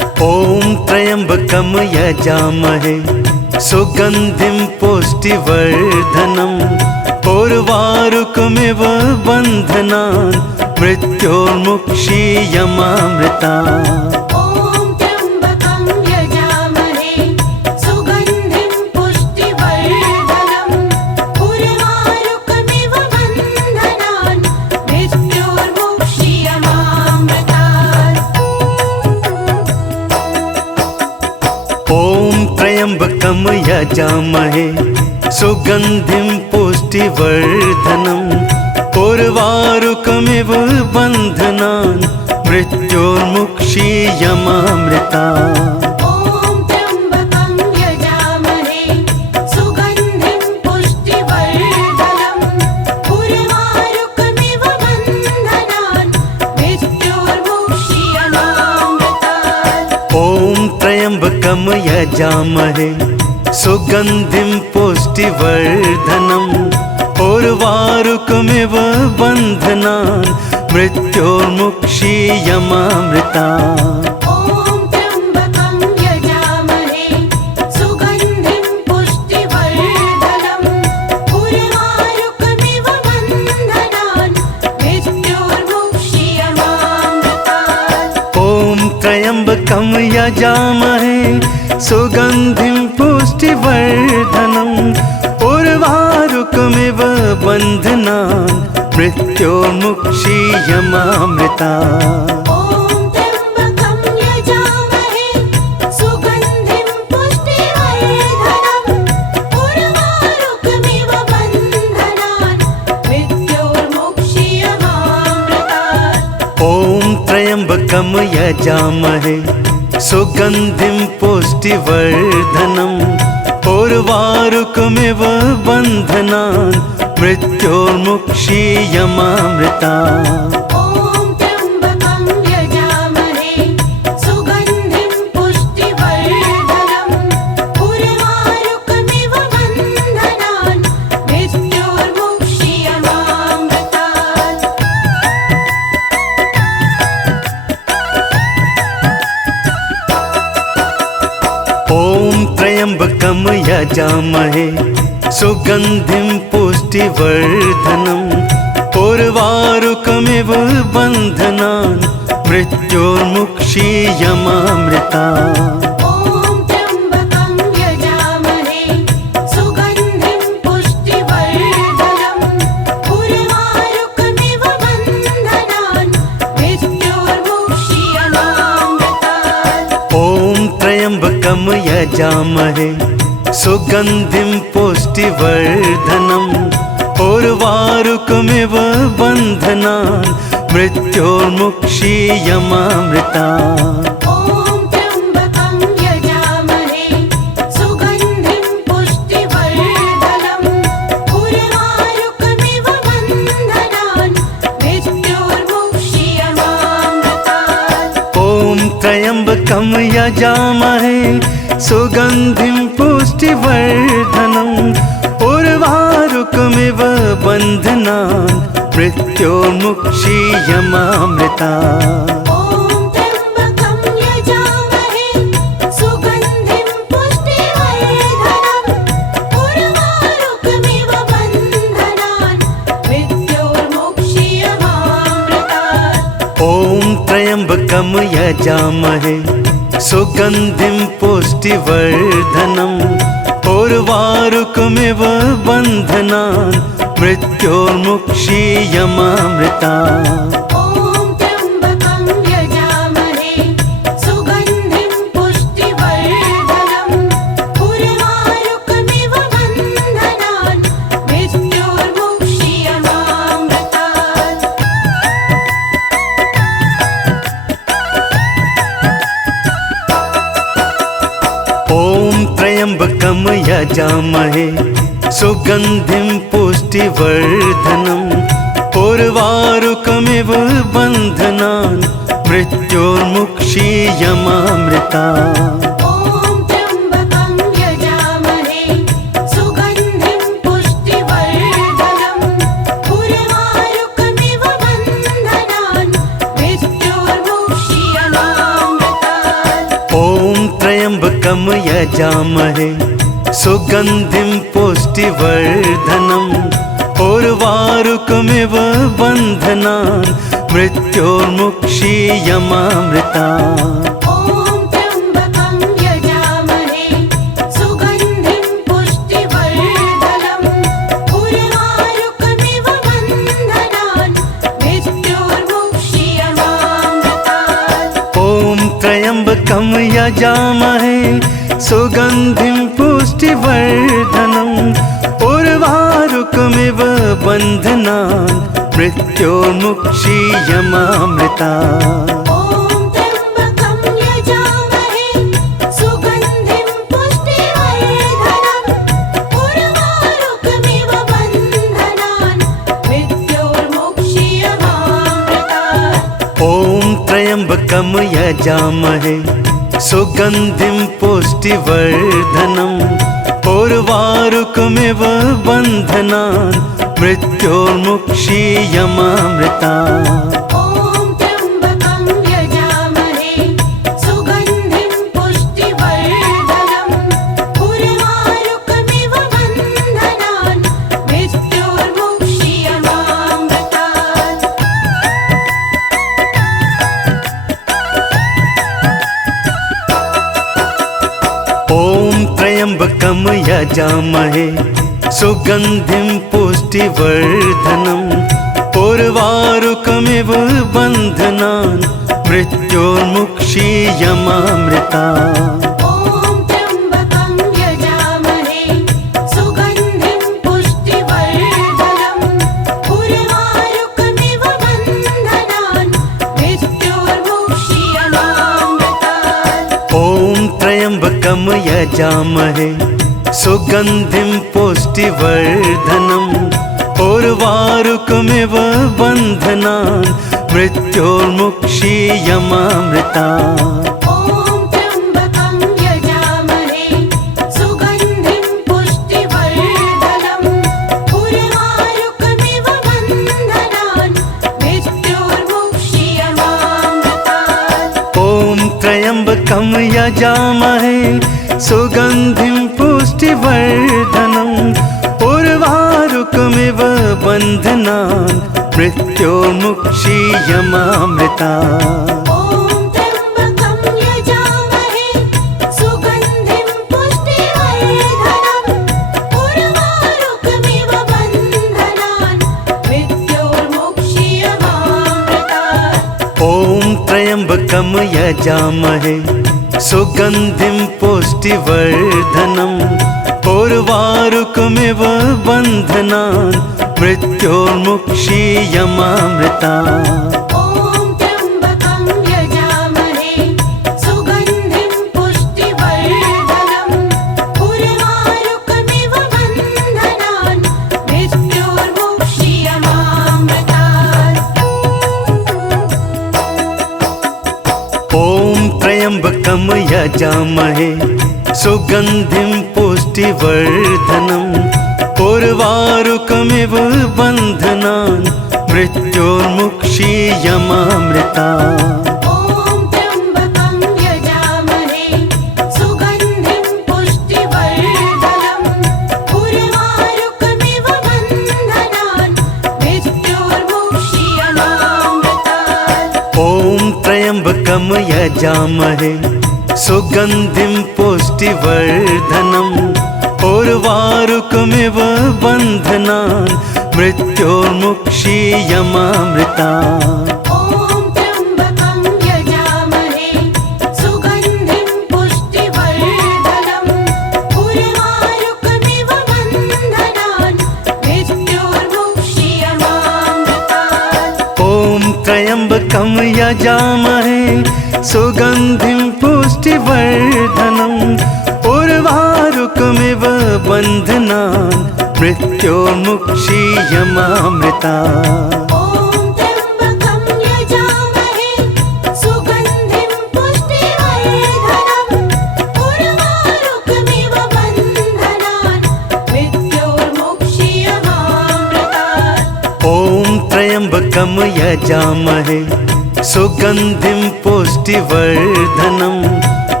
त्र्यम्बकं यजामहे सुगन्धिं पुष्टिवर्धनम् उर्वारुकमिव बन्धनान् मृत्योर्मुक्षीयमामृतात्। ॐ त्र्यम्बकं यजामहे सुगन्धिं पुष्टिवर्धनम् उर्वारुकमिव बन्धनान् मृत्योर्मुक्षीयमामृतात्। ॐ त्र्यम्बकं यजामहे सुगन्धिं पुष्टिवर्धनम् उर्वारुकमिव बन्धनान् मृत्योर्मुक्षीयमामृतात्। ॐ त्र्यम्बकं यजामहे सुगन्धिं पुष्टिवर्धनम् उर्वारुकमिव बन्धनान् मृत्योर्मुक्षीयमामृतात्। ॐ त्र्यम्बकं यजामहे सुगन्धिं पुष्टिवर्धनम् उर्वारुकमिव बन्धनान् मृत्योर्मुक्षीयमामृतात्। ॐ त्र्यम्बकं यजामहे सुगन्धिं पुष्टिवर्धनम् उर्वारुकमिव बन्धनान् मृत्योर्मुक्षीयमामृतात्। ॐ त्र्यम्बकं यजामहे सुगन्धिं पुष्टिवर्धनम् उर्वारुकमिव बन्धनान् मृत्योर्मुक्षीयमामृतात्। ॐ त्र्यम्बकं यजामहे सुगन्धिं पुष्टिवर्धनम् उर्वारुकमिव बन्धनान् मृत्योर्मुक्षीयमामृतात्। ॐ त्र्यम्बकं यजामहे सुगन्धिं पुष्टिवर्धनम् उर्वारुकमिव बन्धनान् मृत्योर्मुक्षीयमामृतात्। ॐ त्र्यम्बकं यजामहे सुगन्धिं पुष्टिवर्धनम् उर्वारुकमिव बन्धनान् मृत्योर्मुक्षीयमामृतात्। ॐ त्र्यम्बकं यजामहे सुगन्धिं पुष्टिवर्धनम् उर्वारुकमिव बन्धनान् मृत्योर्मुक्षीयमामृतात्। ॐ त्र्यम्बकं यजामहे सुगन्धिं पुष्टिवर्धनम् उर्वारुकमिव बन्धनान् मृत्योर्मुक्षीयमामृतात्। ॐ त्र्यम्बकं यजामहे सुगन्धिं पुष्टिवर्धनम् उर्वारुकमिव बन्धनान् मृत्योर्मुक्षीयमामृतात्। ॐ त्र्यम्बकं यजामहे सुगन्धिं पुष्टिवर्धनम् उर्वारुकमिव बन्धनान् मृत्योर्मुक्षीयमामृतात्। ॐ त्र्यम्बकं यजामहे सुगन्धिं पुष्टिवर्धनम् उर्वारुकमिव बन्धनान् मृत्योर्मुक्षीयमामृतात्। ॐ त्र्यम्बकं यजामहे सुगन्धिं पुष्टिवर्धनम् उर्वारुकमिव बन्धनान् मृत्योर्मुक्षीयमामृतात्। ॐ त्र्यम्बकं यजामहे सुगन्धिं पुष्टिवर्धनम् उर्वारुकमिव बन्धनान् मृत्योर्मुक्षीयमामृतात्। ॐ त्र्यम्बकं यजामहे सुगन्धिं पुष्टिवर्धनम् उर्वारुकमिव बन्धनान् मृत्योर्मुक्षीयमामृतात्। ॐ त्र्यम्बकं यजामहे सुगन्धिं पुष्टिवर्धनम् उर्वारुकमिव बन्धनान् मृत्योर्मुक्षीयमामृतात्। ॐ त्र्यम्बकं यजामहे सुगन्धिं पुष्टिवर्धनम् उर्वारुकमिव बन्धनान् मृत्योर्मुक्षीयमामृतात्। ॐ त्र्यम्बकं यजामहे सुगन्धिं पुष्टिवर्धनम् उर्वारुकमिव बन्धनान् मृत्योर्मुक्षीयमामृतात्। ॐ त्र्यम्बकं यजामहे सुगन्धिं पुष्टिवर्धनम् उर्वारुकमिव बन्धनान् मृत्योर्मुक्षीयमामृतात्। ॐ त्र्यम्बकं यजामहे सुगन्धिं पुष्टिवर्धनम् उर्वारुकमिव बन्धनान् मृत्योर्मुक्षीयमामृतात्। ॐ त्र्यम्बकं यजामहे सुगन्धिं पुष्टिवर्धनम् उर्वारुकमिव बन्धनान् मृत्योर्मुक्षीयमामृतात्। ॐ त्र्यम्बकं यजामहे सुगन्धिं पुष्टिवर्धनम् उर्वारुकमिव बन्धनान् मृत्योर्मुक्षीयमामृतात्। ॐ त्र्यम्बकं यजामहे सुगन्धिं पुष्टिवर्धनम् उर्वारुकमिव बन्धनान् मृत्योर्मुक्षीयमामृतात्। ॐ त्र्यम्बकं यजामहे सुगन्धिं पुष्टिवर्धनम् उर्वारुकमिव बन्धनान् मृत्योर्मुक्षीयमामृतात्। ॐ त्र्यम्बकं यजामहे सुगन्धिं पुष्टिवर्धनम् उर्वारुकमिव बन्धनान् मृत्योर्मुक्षीयमामृतात्। ॐ त्र्यम्बकं यजामहे सुगन्धिं पुष्टिवर्धनम् उर्वारुकमिव बन्धनान् मृत्योर्मुक्षीयमामृतात्। ॐ त्र्यम्बकं यजामहे सुगन्धिं पुष्टिवर्धनम् उर्वारुकमिव बन्धनान् मृत्योर्मुक्षीयमामृतात्। ॐ त्र्यम्बकं यजामहे सुगन्धिं पुष्टिवर्धनम् उर्वारुकमिव बन्धनान् मृत्योर्मुक्षीयमामृतात्। ॐ त्र्यम्बकं यजामहे सुगन्धिं पुष्टिवर्धनम् उर्वारुकमिव बन्धनान् मृत्योर्मुक्षीयमामृतात्। ॐ त्र्यम्बकं यजामहे सुगन्धिं पुष्टिवर्धनम् उर्वारुकमिव बन्धनान् मृत्योर्मुक्षीयमामृतात्। ॐ त्र्यम्बकं यजामहे सुगन्धिं पुष्टिवर्धनम् उर्वारुकमिव बन्धनान् मृत्योर्मुक्षीयमामृतात्। ॐ त्र्यम्बकं यजामहे सुगन्धिं पुष्टिवर्धनम् उर्वारुकमिव बन्धनान् मृत्योर्मुक्षीयमामृतात्। ॐ त्र्यम्बकं यजामहे सुगन्धिं पुष्टिवर्धनम् उर्वारुकमिव बन्धनान् मृत्योर्मुक्षीयमामृतात्। ॐ त्र्यम्बकं यजामहे सुगन्धिं पुष्टिवर्धनम् उर्वारुकमिव बन्धनान् मृत्योर्मुक्षीयमामृतात्। ॐ त्र्यम्बकं यजामहे सुगन्धिं पुष्टिवर्धनम् उर्वारुकमिव बन्धनान् मृत्योर्मुक्षीयमामृतात्। ॐ त्र्यम्बकं यजामहे सुगन्धिं पुष्टिवर्धनम् उर्वारुकमिव बन्धनान् मृत्योर्मुक्षीयमामृतात्। ॐ त्र्यम्बकं यजामहे सुगन्धिं पुष्टिवर्धनम् उर्वारुकमिव बन्धनान् मृत्योर्मुक्षीयमामृतात्। ॐ त्र्यम्बकं यजामहे सुगन्धिं पुष्टिवर्धनम्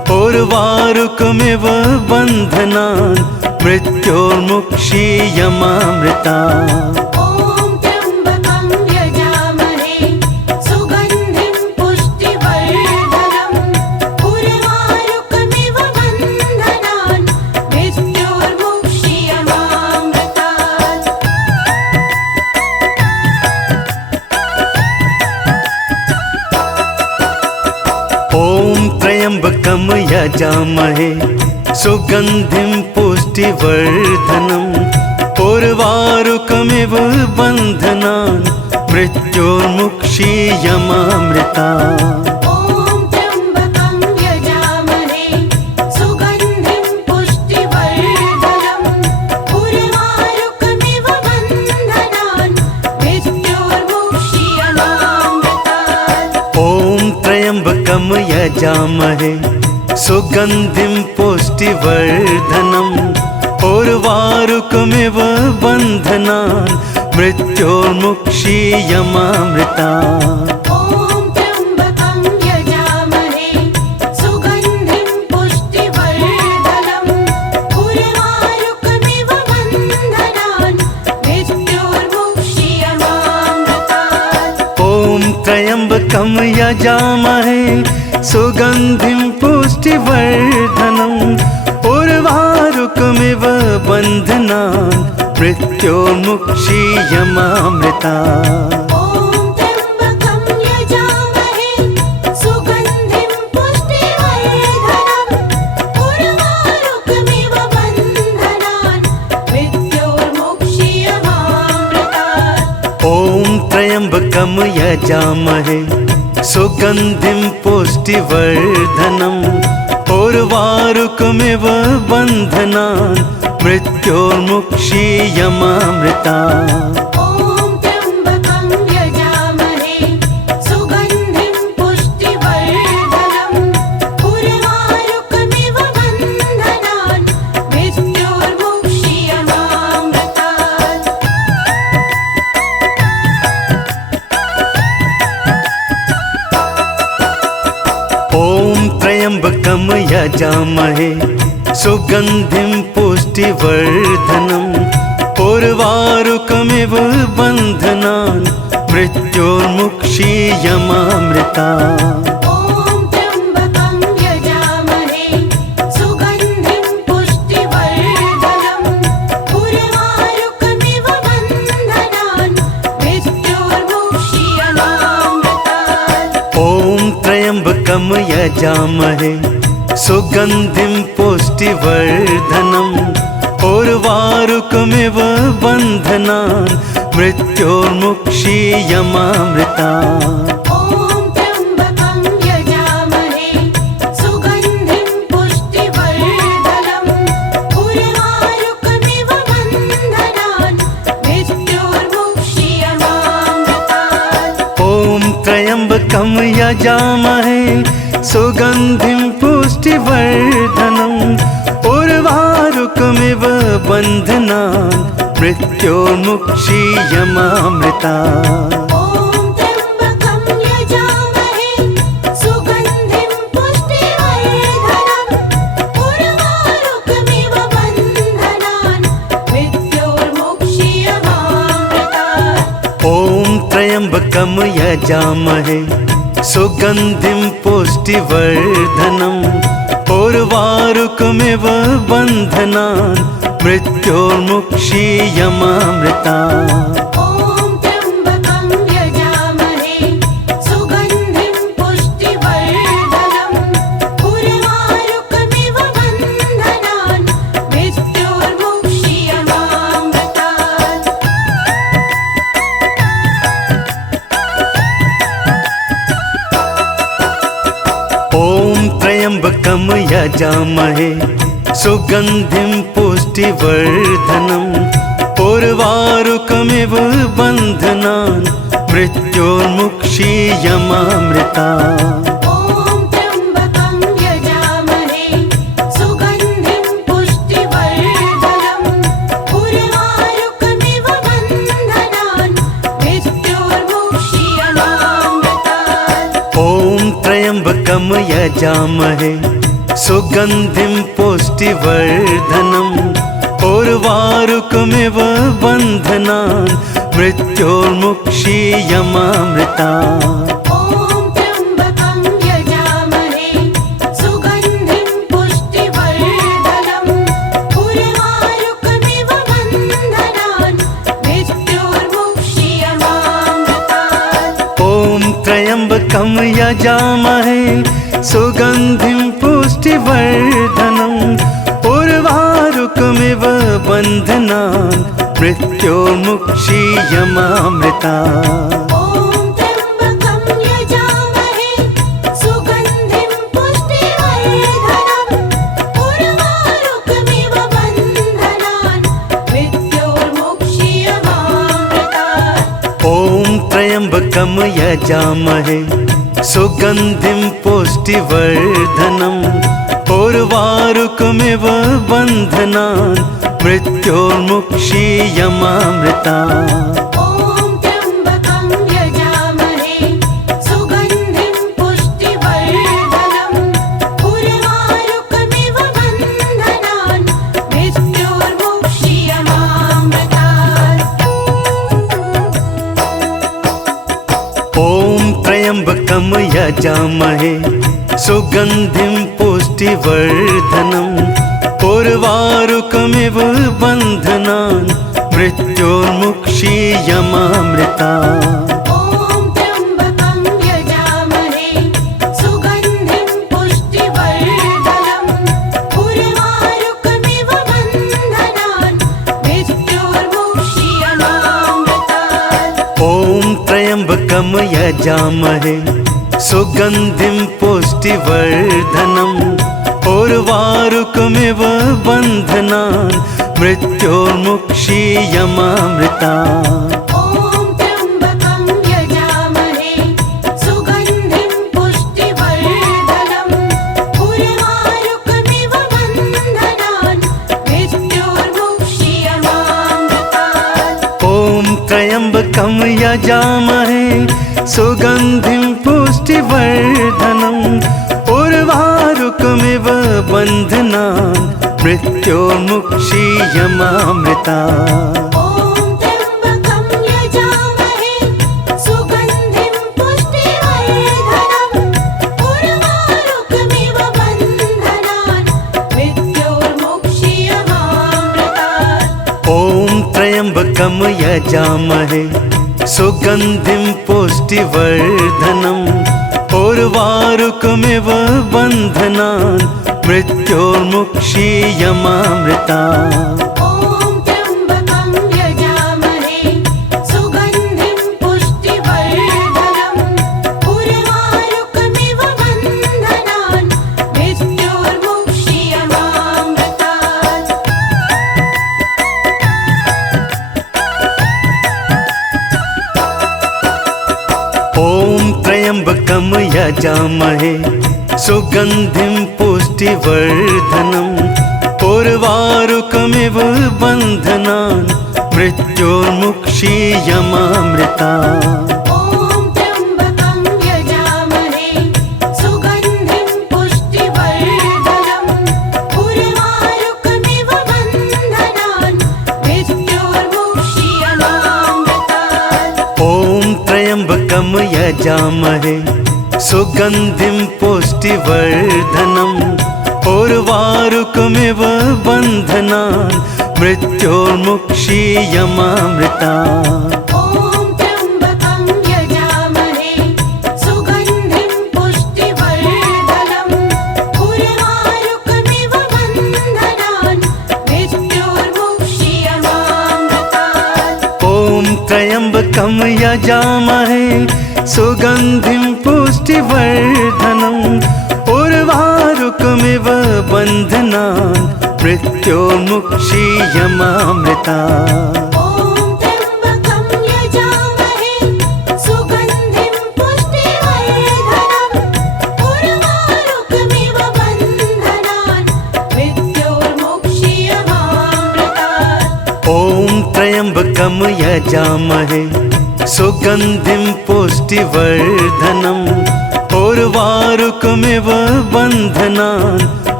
उर्वारुकमिव बन्धनान् मृत्योर्मुक्षीयमामृता ॐ त्र्यम्बकं यजामहे सुगन्धिं पुष्टिवर्धनम् उर्वारुकमिव बन्धनान् मृत्योर्मुक्षीयमामृतात् ॐ त्र्यम्बकं यजामहे सुगन्धिं पुष्टिवर्धनम् उर्वारुकमिव बन्धनान् मृत्योर्मुक्षीयमामृता ॐ त्र्यम्बकं यजामहे सुगन्धिं पुष्टिवर्धनम् उर्वारुकमिव बन्धनान् मृत्योर्मुक्षीयमामृतात् ॐ त्र्यम्बकं यजामहे सुगन्धिं पुष्टिवर्धनम् उर्वारुकमिव बन्धनान् मृत्योर्मुक्षीयमामृता ॐ त्र्यम्बकं यजामहे सुगन्धिं पुष्टिवर्धनम् उर्वारुकमिव बन्धनान् मृत्योर्मुक्षीयमामृतात् ॐ त्र्यम्बकं यजामहे सुगन्धिं पुष्टिवर्धनम् उर्वारुकमिव बन्धनान् मृत्योर्मुक्षीयमामृता ॐ त्र्यम्बकं यजामहे सुगन्धिं पुष्टिवर्धनम् उर्वारुकमिव बन्धनान् मृत्योर्मुक्षीयमामृतात् ॐ त्र्यम्बकं यजामहे सुगन्धिं पुष्टिवर्धनम् उर्वारुकमिव बन्धनान् मृत्योर्मुक्षीयमामृता ॐ त्र्यम्बकं यजामहे सुगन्धिं पुष्टिवर्धनम् उर्वारुकमिव बन्धनान् मृत्योर्मुक्षीयमामृतात् ॐ त्र्यम्बकं यजामहे सुगन्धिं पुष्टिवर्धनम् उर्वारुकमिव बन्धनान् मृत्योर्मुक्षीयमामृता ॐ त्र्यम्बकं यजामहे सुगन्धिं पुष्टिवर्धनम् उर्वारुकमिव बन्धनान् मृत्योर्मुक्षीयमामृतात् ॐ त्र्यम्बकं यजामहे सुगन्धिं पुष्टिवर्धनम् उर्वारुकमिव बन्धनान् मृत्योर्मुक्षीयमामृता ॐ त्र्यम्बकं यजामहे सुगन्धिं पुष्टिवर्धनम् उर्वारुकमिव बन्धनान् मृत्योर्मुक्षीयमामृतात् ॐ त्र्यम्बकं यजामहे सुगन्धिं पुष्टिवर्धनम् उर्वारुकमिव बन्धनान् मृत्योर्मुक्षीयमामृता ॐ त्र्यम्बकं यजामहे सुगन्धिं पुष्टिवर्धनम् उर्वारुकमिव बन्धनान् मृत्योर्मुक्षीयमामृतात् ॐ त्र्यम्बकं यजामहे सुगन्धिं पुष्टिवर्धनम् उर्वारुकमिव बन्धनान् मृत्योर्मुक्षीयमामृता ॐ त्र्यम्बकं यजामहे सुगन्धिं पुष्टिवर्धनम् उर्वारुकमिव बन्धनान् मृत्योर्मुक्षीयमामृतात् ॐ त्र्यम्बकं यजामहे सुगन्धिं पुष्टिवर्धनम् उर्वारुकमिव बन्धनान् मृत्योर्मुक्षीयमामृता ॐ त्र्यम्बकं यजामहे सुगन्धिं पुष्टिवर्धनम् उर्वारुकमिव बन्धनान् मृत्योर्मुक्षीयमामृतात् ॐ त्र्यम्बकं यजामहे सुगन्धिं पुष्टिवर्धनम् उर्वारुकमिव बन्धनान् मृत्योर्मुक्षीयमामृतात्। ॐ त्र्यम्बकं यजामहे सुगन्धिं पुष्टिवर्धनम् उर्वारुकमिव बन्धनान् मृत्योर्मुक्षीयमामृतात्। ॐ त्र्यम्बकं यजामहे सुगन्धिं पुष्टिवर्धनम् उर्वारुकमिव बन्धनान् मृत्योर्मुक्षीयमामृतात्। ॐ त्र्यम्बकं यजामहे सुगन्धिं पुष्टिवर्धनम् उर्वारुकमिव बन्धनान् मृत्योर्मुक्षीयमामृतात्। ॐ त्र्यम्बकं यजामहे सुगन्धिं पुष्टिवर्धनम् उर्वारुकमिव बन्धनान् मृत्योर्मुक्षीयमामृतात्। ॐ त्र्यम्बकं यजामहे सुगन्धिं पुष्टिवर्धनम् उर्वारुकमिव बन्धनान् मृत्योर्मुक्षीयमामृतात्। ॐ त्र्यम्बकं यजामहे सुगन्धिं पुष्टिवर्धनम् उर्वारुकमिव बन्धनान् मृत्योर्मुक्षीयमामृतात्। ॐ त्र्यम्बकं यजामहे सुगन्धिं पुष्टिवर्धनम् उर्वारुकमिव बन्धनान् मृत्योर्मुक्षीयमामृतात्। ॐ त्र्यम्बकं यजामहे सुगन्धिं पुष्टिवर्धनम् उर्वारुकमिव बन्धनान् मृत्योर्मुक्षीयमामृतात्। ॐ त्र्यम्बकं यजामहे सुगन्धिं पुष्टिवर्धनम् उर्वारुकमिव बन्धनान् मृत्योर्मुक्षीयमामृतात्। ॐ त्र्यम्बकं यजामहे सुगन्धिं पुष्टिवर्धनम् उर्वारुकमिव बन्धनान् मृत्योर्मुक्षीयमामृतात्। ॐ त्र्यम्बकं यजामहे सुगन्धिं पुष्टिवर्धनम् उर्वारुकमिव बन्धनान् मृत्योर्मुक्षीयमामृतात्। ॐ त्र्यम्बकं यजामहे सुगन्धिं पुष्टिवर्धनम् उर्वारुकमिव बन्धनान् मृत्योर्मुक्षीयमामृतात्। ॐ त्र्यम्बकं यजामहे सुगन्धिं पुष्टिवर्धनम् उर्वारुकमिव बन्धनान् मृत्योर्मुक्षीयमामृतात्। ॐ त्र्यम्बकं यजामहे सुगन्धिं पुष्टिवर्धनम् उर्वारुकमिव बन्धनान् मृत्योर्मुक्षीयमामृतात्। ॐ त्र्यम्बकं यजामहे सुगन्धिं पुष्टिवर्धनम् उर्वारुकमिव बन्धनान् मृत्योर्मुक्षीयमामृतात्। ॐ त्र्यम्बकं यजामहे सुगन्धिं पुष्टिवर्धनम् उर्वारुकमिव बन्धनान् मृत्योर्मुक्षीयमामृतात्। ॐ त्र्यम्बकं यजामहे सुगन्धिं पुष्टिवर्धनम् उर्वारुकमिव बन्धनान् मृत्योर्मुक्षीयमामृतात्। ॐ त्र्यम्बकं यजामहे सुगन्धिं पुष्टिवर्धनम् उर्वारुकमिव बन्धनान् मृत्योर्मुक्षीयमामृतात्। ॐ त्र्यम्बकं यजामहे सुगन्धिं पुष्टिवर्धनम् उर्वारुकमिव बन्धनान् मृत्योर्मुक्षीयमामृतात्। ॐ त्र्यम्बकं यजामहे सुगन्धिं पुष्टिवर्धनम् उर्वारुकमिव बन्धनान्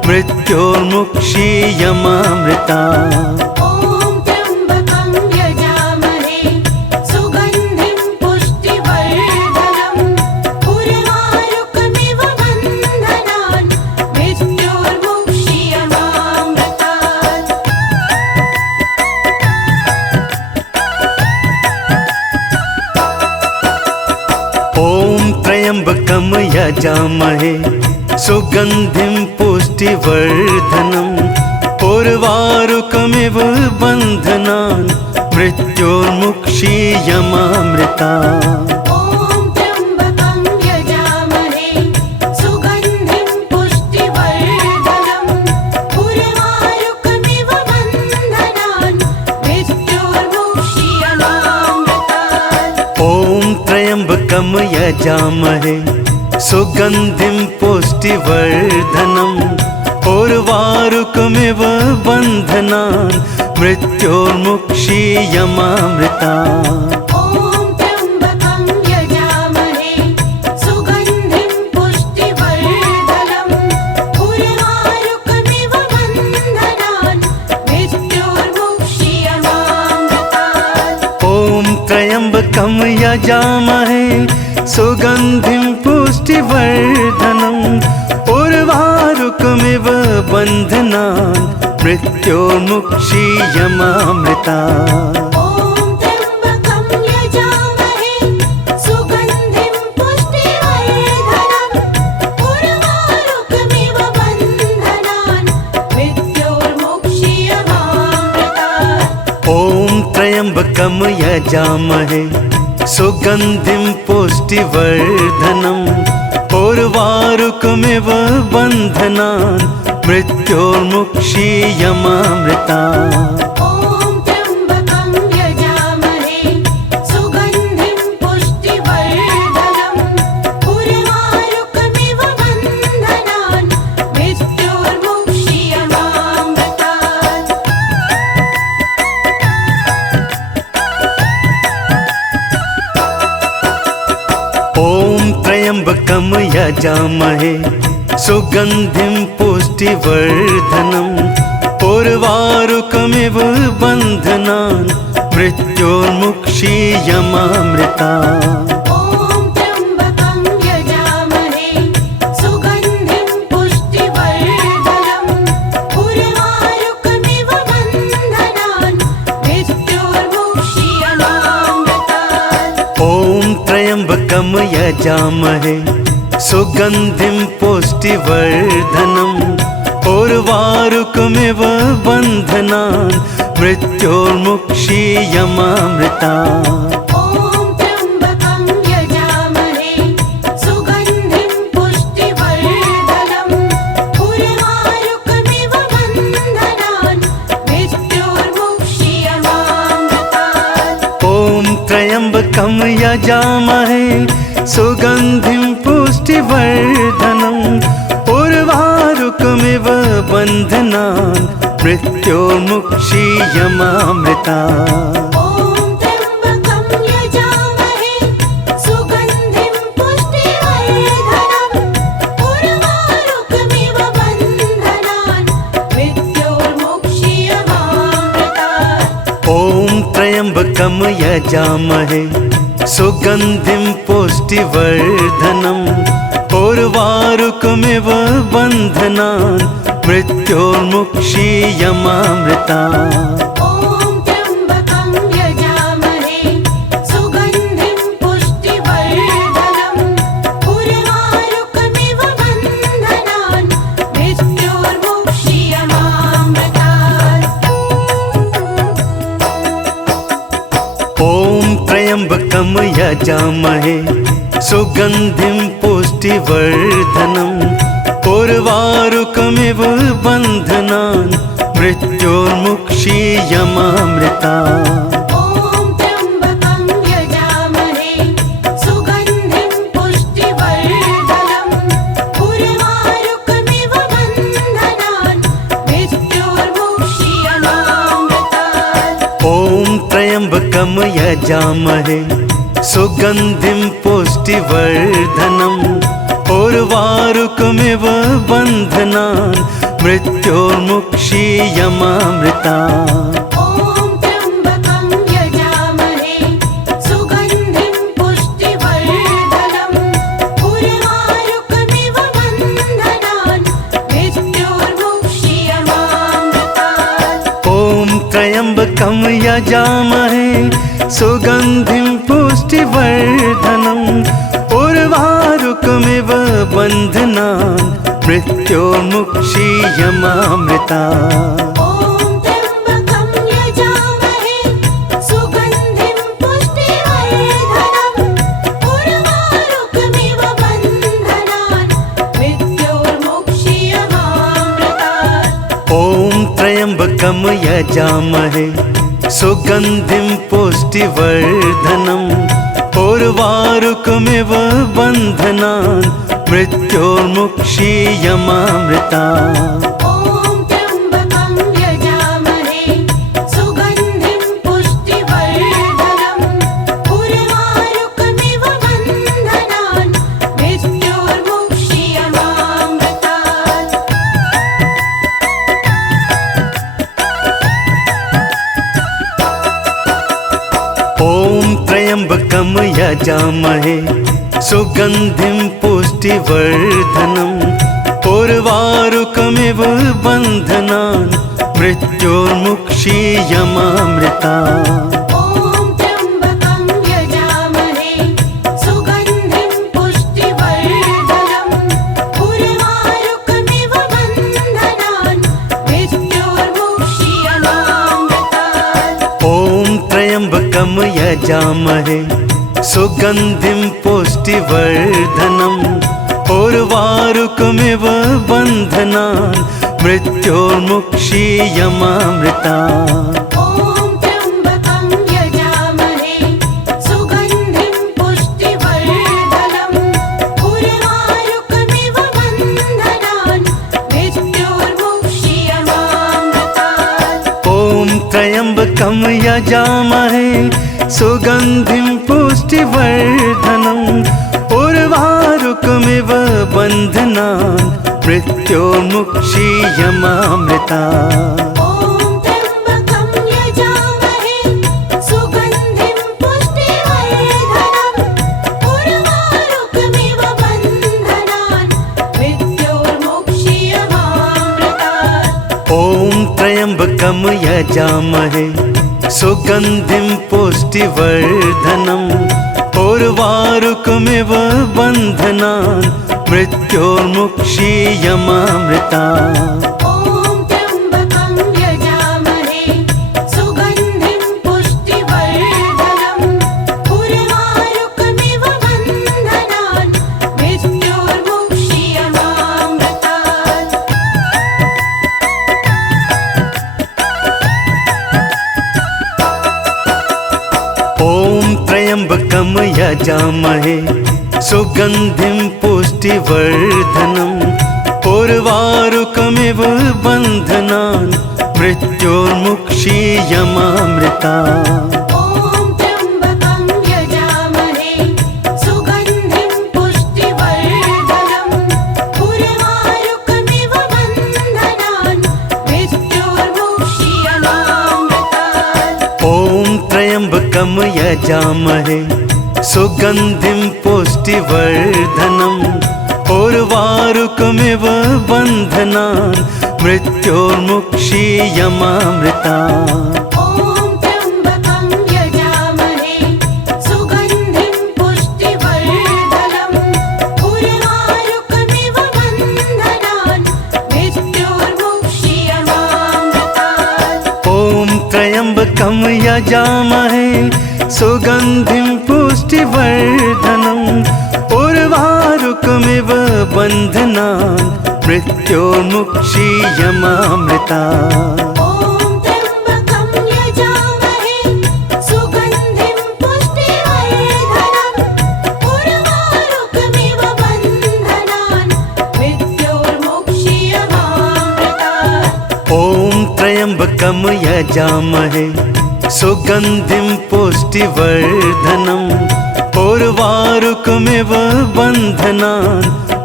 मृत्योर्मुक्षीयमामृता। ॐ त्र्यम्बकं यजामहे सुगन्धिं पुष्टिवर्धनम् उर्वारुकमिव बन्धनान् मृत्योर्मुक्षीयमामृतात्। ॐ त्र्यम्बकं यजामहे सुगन्धिं पुष्टिवर्धनम् उर्वारुकमिव बन्धनान् मृत्योर्मुक्षीयमामृता। ॐ त्र्यम्बकं यजामहे सुगन्धिं पुष्टिवर्धनम् उर्वारुकमिव बन्धनान् मृत्योर्मुक्षीयमामृतात्। ॐ त्र्यम्बकं यजामहे सुगन्धिं पुष्टिवर्धनम् उर्वारुकमिव बन्धनान् मृत्योर्मुक्षीयमामृता। ॐ त्र्यम्बकं यजामहे सुगन्धिं पुष्टिवर्धनम् उर्वारुकमिव बन्धनान् मृत्योर्मुक्षीयमामृतात्। ॐ त्र्यम्बकं यजामहे सुगन्धिं पुष्टिवर्धनम् उर्वारुकमिव बन्धनान् मृत्योर्मुक्षीयमामृता। ॐ त्र्यम्बकं यजामहे सुगन्धिं पुष्टिवर्धनम् उर्वारुकमिव बन्धनान् मृत्योर्मुक्षीयमामृतात्। ॐ त्र्यम्बकं यजामहे सुगन्धिं पुष्टिवर्धनम् उर्वारुकमिव बन्धनान् मृत्योर्मुक्षीयमामृता। ॐ त्र्यम्बकं यजामहे सुगन्धिं पुष्टिवर्धनम् उर्वारुकमिव बन्धनान् मृत्योर्मुक्षीयमामृतात्। ॐ त्र्यम्बकं यजामहे सुगन्धिं पुष्टिवर्धनम् उर्वारुकमिव बन्धनान् मृत्योर्मुक्षीयमामृता। ॐ त्र्यम्बकं यजामहे सुगन्धिं पुष्टिवर्धनम् उर्वारुकमिव बन्धनान् मृत्योर्मुक्षीयमामृतात्। ॐ त्र्यम्बकं यजामहे सुगन्धिं पुष्टिवर्धनम् उर्वारुकमिव बन्धनान् मृत्योर्मुक्षीयमामृता। ॐ त्र्यम्बकं यजामहे सुगन्धिं पुष्टिवर्धनम् उर्वारुकमिव बन्धनान् मृत्योर्मुक्षीयमामृतात्। ॐ त्र्यम्बकं यजामहे सुगन्धिं पुष्टिवर्धनम् उर्वारुकमिव बन्धनान् मृत्योर्मुक्षीयमामृता। ॐ त्र्यम्बकं यजामहे सुगन्धिं पुष्टिवर्धनम् उर्वारुकमिव बन्धनान् मृत्योर्मुक्षीयमामृतात्। ॐ त्र्यम्बकं यजामहे सुगन्धिं पुष्टिवर्धनम् उर्वारुकमिव बन्धनान् मृत्योर्मुक्षीयमामृता। ॐ त्र्यम्बकं यजामहे सुगन्धिं पुष्टिवर्धनम् उर्वारुकमिव बन्धनान् मृत्योर्मुक्षीयमामृतात्। ॐ त्र्यम्बकं यजामहे सुगन्धिं पुष्टिवर्धनम् उर्वारुकमिव बन्धनान् मृत्योर्मुक्षीयमामृता। ॐ त्र्यम्बकं यजामहे सुगन्धिं पुष्टिवर्धनम् उर्वारुकमिव बन्धनान् मृत्योर्मुक्षीयमामृतात्। ॐ त्र्यम्बकं यजामहे सुगन्धिं पुष्टिवर्धनम् उर्वारुकमिव बन्धनान् मृत्योर्मुक्षीयमामृता। ॐ त्र्यम्बकं यजामहे सुगन्धिं पुष्टिवर्धनम् उर्वारुकमिव बन्धनान् मृत्योर्मुक्षीयमामृतात्। ॐ त्र्यम्बकं यजामहे सुगन्धिं पुष्टिवर्धनम् उर्वारुकमिव बन्धनान् मृत्योर्मुक्षीयमामृता। ॐ त्र्यम्बकं यजामहे सुगन्धिं पुष्टिवर्धनम् उर्वारुकमिव बन्धनान् मृत्योर्मुक्षीयमामृतात्। ॐ त्र्यम्बकं यजामहे सुगन्धिं पुष्टिवर्धनम् उर्वारुकमिव बन्धनान् मृत्योर्मुक्षीयमामृता। ॐ त्र्यम्बकं यजामहे सुगन्धिं पुष्टिवर्धनम् उर्वारुकमिव बन्धनान् मृत्योर्मुक्षीयमामृतात्। ॐ त्र्यम्बकं यजामहे सुगन्धिं पुष्टिवर्धनम् उर्वारुकमिव बन्धनान् मृत्योर्मुक्षीयमामृता। ॐ त्र्यम्बकं यजामहे सुगन्धिं पुष्टिवर्धनम् उर्वारुकमिव बन्धनान् मृत्योर्मुक्षीयमामृतात्। ॐ त्र्यम्बकं यजामहे सुगन्धिं पुष्टिवर्धनम् उर्वारुकमिव बन्धनान् मृत्योर्मुक्षीयमामृता। ॐ त्र्यम्बकं यजामहे सुगन्धिं पुष्टिवर्धनम् उर्वारुकमिव बन्धनान् मृत्योर्मुक्षीयमामृतात्। ॐ त्र्यम्बकं यजामहे सुगन्धिं पुष्टिवर्धनम् उर्वारुकमिव बन्धनान् मृत्योर्मुक्षीयमामृता। ॐ त्र्यम्बकं यजामहे सुगन्धिं पुष्टिवर्धनम् उर्वारुकमिव बन्धनान् मृत्योर्मुक्षीयमामृतात्। ॐ त्र्यम्बकं यजामहे सुगन्धिं पुष्टिवर्धनम् उर्वारुकमिव बन्धनान् मृत्योर्मुक्षीयमामृता। ॐ त्र्यम्बकं यजामहे सुगन्धिं पुष्टिवर्धनम् उर्वारुकमिव बन्धनान् मृत्योर्मुक्षीयमामृतात्। ॐ त्र्यम्बकं यजामहे सुगन्धिं पुष्टिवर्धनम् उर्वारुकमिव बन्धनान् मृत्योर्मुक्षीयमामृता। ॐ त्र्यम्बकं यजामहे सुगन्धिं पुष्टिवर्धनम् उर्वारुकमिव बन्धनान् मृत्योर्मुक्षीयमामृतात्। ॐ त्र्यम्बकं यजामहे सुगन्धिं पुष्टिवर्धनम् उर्वारुकमिव बन्धनान् मृत्योर्मुक्षीयमामृता। ॐ त्र्यम्बकं यजामहे सुगन्धिं पुष्टिवर्धनम् उर्वारुकमिव बन्धनान् मृत्योर्मुक्षीयमामृतात्। ॐ त्र्यम्बकं यजामहे सुगन्धिं पुष्टिवर्धनम् उर्वारुकमिव बन्धनान् मृत्योर्मुक्षीयमामृता। ॐ त्र्यम्बकं यजामहे सुगन्धिं पुष्टिवर्धनम् उर्वारुकमिव बन्धनान् मृत्योर्मुक्षीयमामृतात्। ॐ त्र्यम्बकं यजामहे सुगन्धिं पुष्टिवर्धनम् उर्वारुकमिव बन्धनान्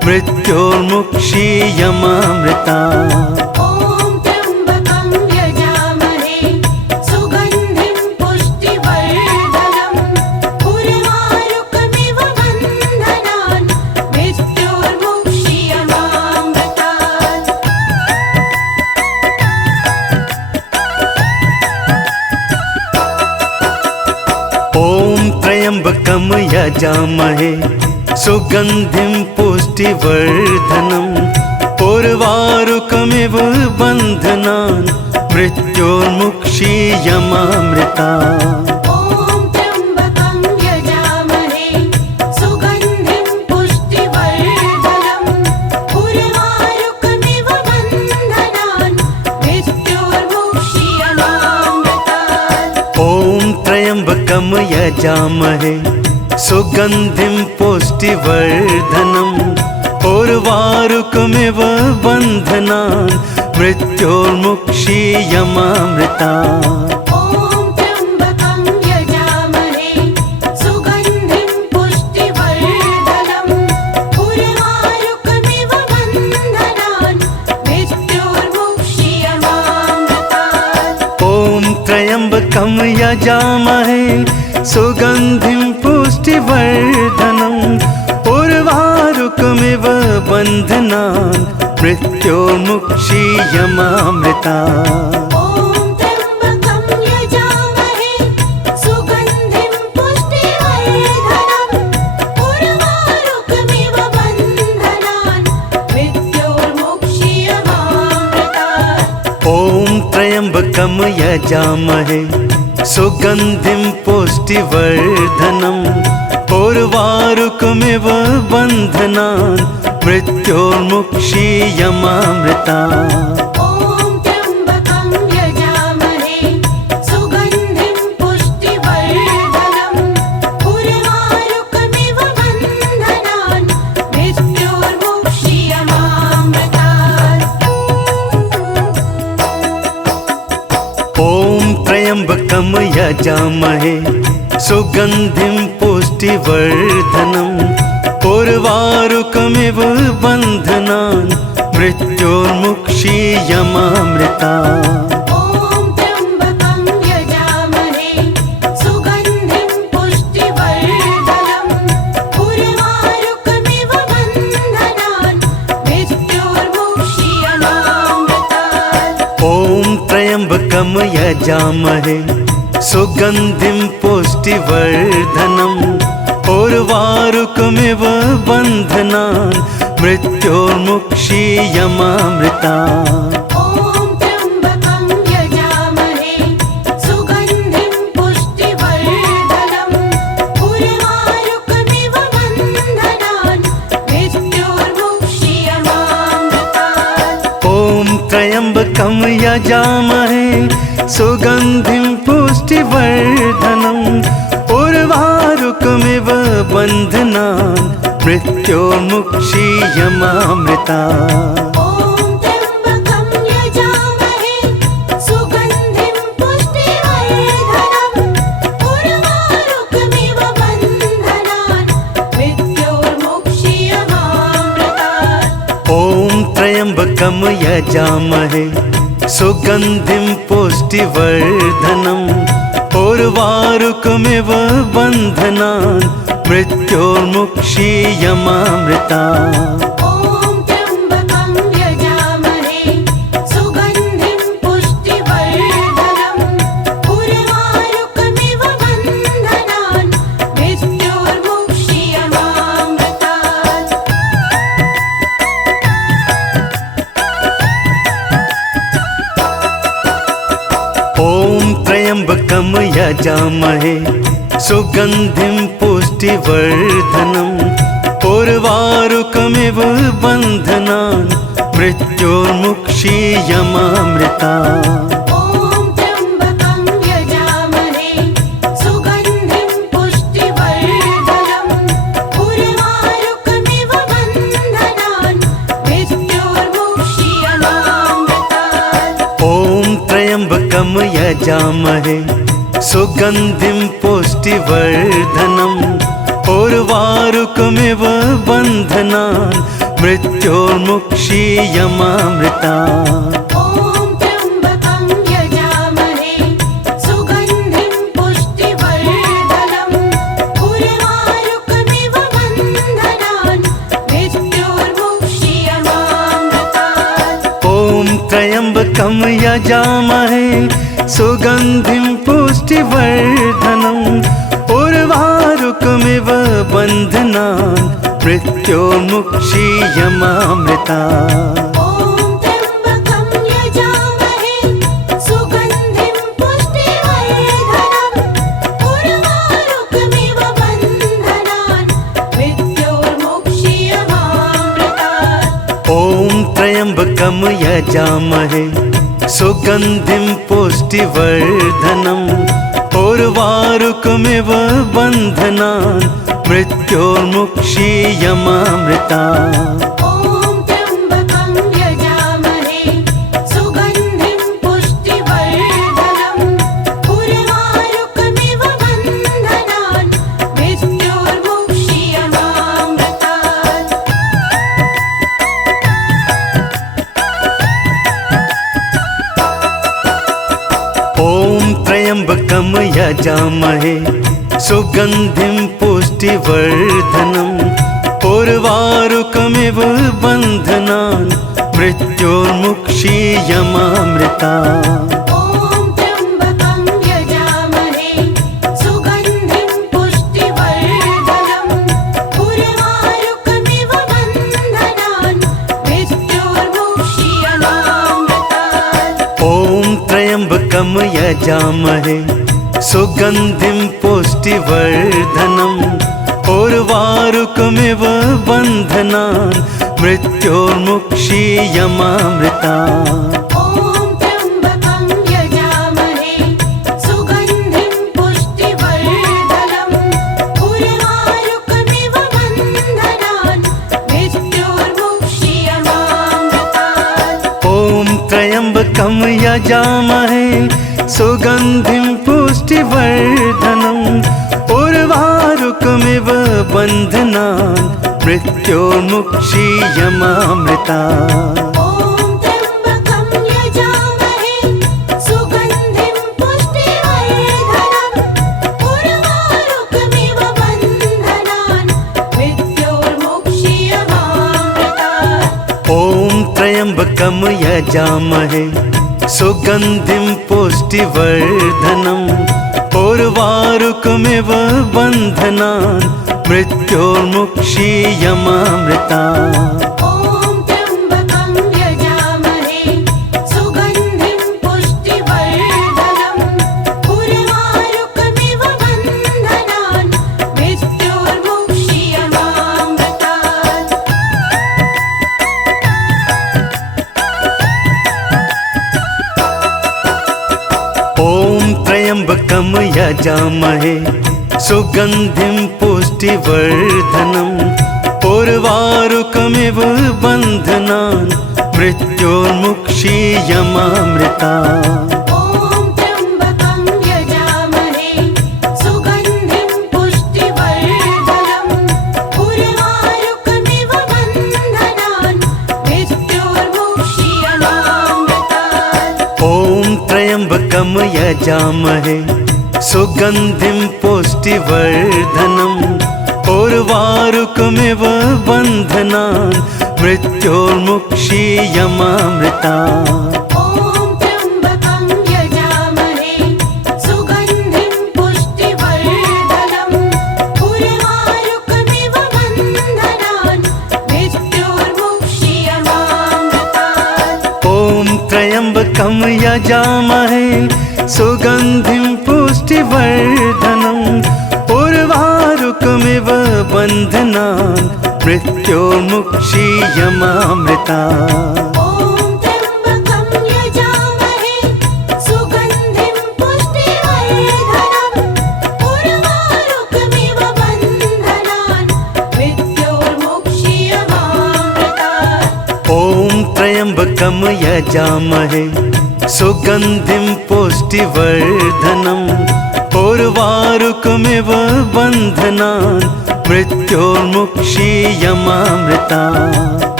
मृत्योर्मुक्षीयमामृता। ॐ त्र्यम्बकं यजामहे सुगन्धिं पुष्टिवर्धनम् उर्वारुकमिव बन्धनान् मृत्योर्मुक्षीयमामृतात्। ॐ त्र्यम्बकं यजामहे सुगन्धिं पुष्टिवर्धनम् उर्वारुकमिव बन्धनान् मृत्योर्मुक्षीयमामृता। ॐ त्र्यम्बकं यजामहे सुगन्धिं पुष्टिवर्धनम् उर्वारुकमिव बन्धनान् मृत्योर्मुक्षीयमामृतात्। ॐ त्र्यम्बकं यजामहे सुगन्धिं पुष्टिवर्धनम् उर्वारुकमिव बन्धनान् मृत्योर्मुक्षीयमामृता। ॐ त्र्यम्बकं यजामहे सुगन्धिं पुष्टिवर्धनम् उर्वारुकमिव बन्धनान् मृत्योर्मुक्षीयमामृतात्। ॐ त्र्यम्बकं यजामहे सुगन्धिं पुष्टिवर्धनम् उर्वारुकमिव बन्धनान् मृत्योर्मुक्षीयमामृता। ॐ त्र्यम्बकं यजामहे सुगन्धिं पुष्टिवर्धनम् उर्वारुकमिव बन्धनान् मृत्योर्मुक्षीयमामृतात्। ॐ त्र्यम्बकं यजामहे सुगन्धिं पुष्टिवर्धनम् उर्वारुकमिव बन्धनान् मृत्योर्मुक्षीयमामृता। ॐ त्र्यम्बकं यजामहे सुगन्धिं पुष्टिवर्धनम् उर्वारुकमिव बन्धनान् मृत्योर्मुक्षीयमामृतात्। ॐ त्र्यम्बकं यजामहे सुगन्धिं पुष्टिवर्धनम् उर्वारुकमिव बन्धनान् मृत्योर्मुक्षीयमामृता। ॐ त्र्यम्बकं यजामहे सुगन्धिं पुष्टिवर्धनम् उर्वारुकमिव बन्धनान् मृत्योर्मुक्षीयमामृतात्। ॐ त्र्यम्बकं यजामहे सुगन्धिं पुष्टिवर्धनम् उर्वारुकमिव बन्धनान् मृत्योर्मुक्षीयमामृता। ॐ त्र्यम्बकं यजामहे सुगन्धिं पुष्टिवर्धनम् उर्वारुकमिव बन्धनान् मृत्योर्मुक्षीयमामृतात्। ॐ त्र्यम्बकं यजामहे सुगन्धिं पुष्टिवर्धनम् उर्वारुकमिव बन्धनान् मृत्योर्मुक्षीयमामृता। ॐ त्र्यम्बकं यजामहे सुगन्धिं पुष्टिवर्धनम् उर्वारुकमिव बन्धनान् मृत्योर्मुक्षीयमामृतात्। ॐ त्र्यम्बकं यजामहे सुगन्धिं पुष्टिवर्धनम् उर्वारुकमिव बन्धनान् मृत्योर्मुक्षीयमामृता। ॐ त्र्यम्बकं यजामहे सुगन्धिं पुष्टिवर्धनम् उर्वारुकमिव बन्धनान् मृत्योर्मुक्षीयमामृतात्। ॐ त्र्यम्बकं यजामहे सुगन्धिं पुष्टिवर्धनम् उर्वारुकमिव बन्धनान् मृत्योर्मुक्षीयमामृता। ॐ त्र्यम्बकं यजामहे सुगन्धिं पुष्टिवर्धनम् उर्वारुकमिव बन्धनान् मृत्योर्मुक्षीयमामृतात्। ॐ त्र्यम्बकं यजामहे सुगन्धिं पुष्टिवर्धनम् उर्वारुकमिव बन्धनान् मृत्योर्मुक्षीयमामृता। ॐ त्र्यम्बकं यजामहे सुगन्धिं पुष्टिवर्धनम् उर्वारुकमिव बन्धनान् मृत्योर्मुक्षीयमामृतात्। ॐ त्र्यम्बकं यजामहे सुगन्धिं पुष्टिवर्धनम् उर्वारुकमिव बन्धनान् मृत्योर्मुक्षीयमामृता। ॐ त्र्यम्बकं यजामहे सुगन्धिं पुष्टिवर्धनम् उर्वारुकमिव बन्धनान् मृत्योर्मुक्षीयमामृतात्। ॐ त्र्यम्बकं यजामहे सुगन्धिं पुष्टिवर्धनम् उर्वारुकमिव बन्धनान् मृत्योर्मुक्षीयमामृता। ॐ त्र्यम्बकं यजामहे सुगन्धिं पुष्टिवर्धनम् उर्वारुकमिव बन्धनान् मृत्योर्मुक्षीयमामृतात्। ॐ त्र्यम्बकं यजामहे सुगन्धिं पुष्टिवर्धनम् उर्वारुकमिव बन्धनान् मृत्योर्मुक्षीयमामृता। ॐ त्र्यम्बकं यजामहे सुगन्धिं पुष्टिवर्धनम् उर्वारुकमिव बन्धनान् मृत्योर्मुक्षीयमामृतात्। ॐ त्र्यम्बकं यजामहे सुगन्धिं पुष्टिवर्धनम् उर्वारुकमिव बन्धनान् मृत्योर्मुक्षीयमामृता। ॐ त्र्यम्बकं यजामहे सुगन्धिं पुष्टिवर्धनम् उर्वारुकमिव बन्धनान् मृत्योर्मुक्षीयमामृतात्। ॐ त्र्यम्बकं यजामहे सुगन्धिं पुष्टिवर्धनम् उर्वारुकमिव बन्धनान् मृत्योर्मुक्षीयमामृता। ॐ त्र्यम्बकं यजामहे सुगन्धिं पुष्टिवर्धनम् उर्वारुकमिव बन्धनान् मृत्योर्मुक्षीयमामृतात्। ॐ त्र्यम्बकं यजामहे सुगन्धिं पुष्टिवर्धनम् उर्वारुकमिव बन्धनान् मृत्योर्मुक्षीयमामृता। ॐ त्र्यम्बकं यजामहे सुगन्धिं पुष्टिवर्धनम् उर्वारुकमिव बन्धनान् मृत्योर्मुक्षीयमामृतात्। ॐ त्र्यम्बकं यजामहे सुगन्धिं पुष्टिवर्धनम् उर्वारुकमिव बन्धनान् मृत्योर्मुक्षीयमामृता। ॐ त्र्यम्बकं यजामहे सुगन्धिं पुष्टिवर्धनम् उर्वारुकमिव बन्धनान् मृत्योर्मुक्षीयमामृतात्। ॐ त्र्यम्बकं यजामहे सुगन्धिं पुष्टिवर्धनम् उर्वारुकमिव बन्धनान् मृत्योर्मुक्षीयमामृता। ॐ त्र्यम्बकं यजामहे सुगन्धिं पुष्टिवर्धनम् उर्वारुकमिव बन्धनान् मृत्योर्मुक्षीयमामृतात्। ॐ त्र्यम्बकं यजामहे सुगन्धिं पुष्टिवर्धनम् उर्वारुकमिव बन्धनान् मृत्योर्मुक्षीयमामृता। ॐ त्र्यम्बकं यजामहे सुगन्धिं पुष्टिवर्धनम् उर्वारुकमिव बन्धनान् मृत्योर्मुक्षीयमामृतात्। ॐ त्र्यम्बकं यजामहे सुगन्धिं पुष्टिवर्धनम् उर्वारुकमिव बन्धनान् मृत्योर्मुक्षीयमामृता।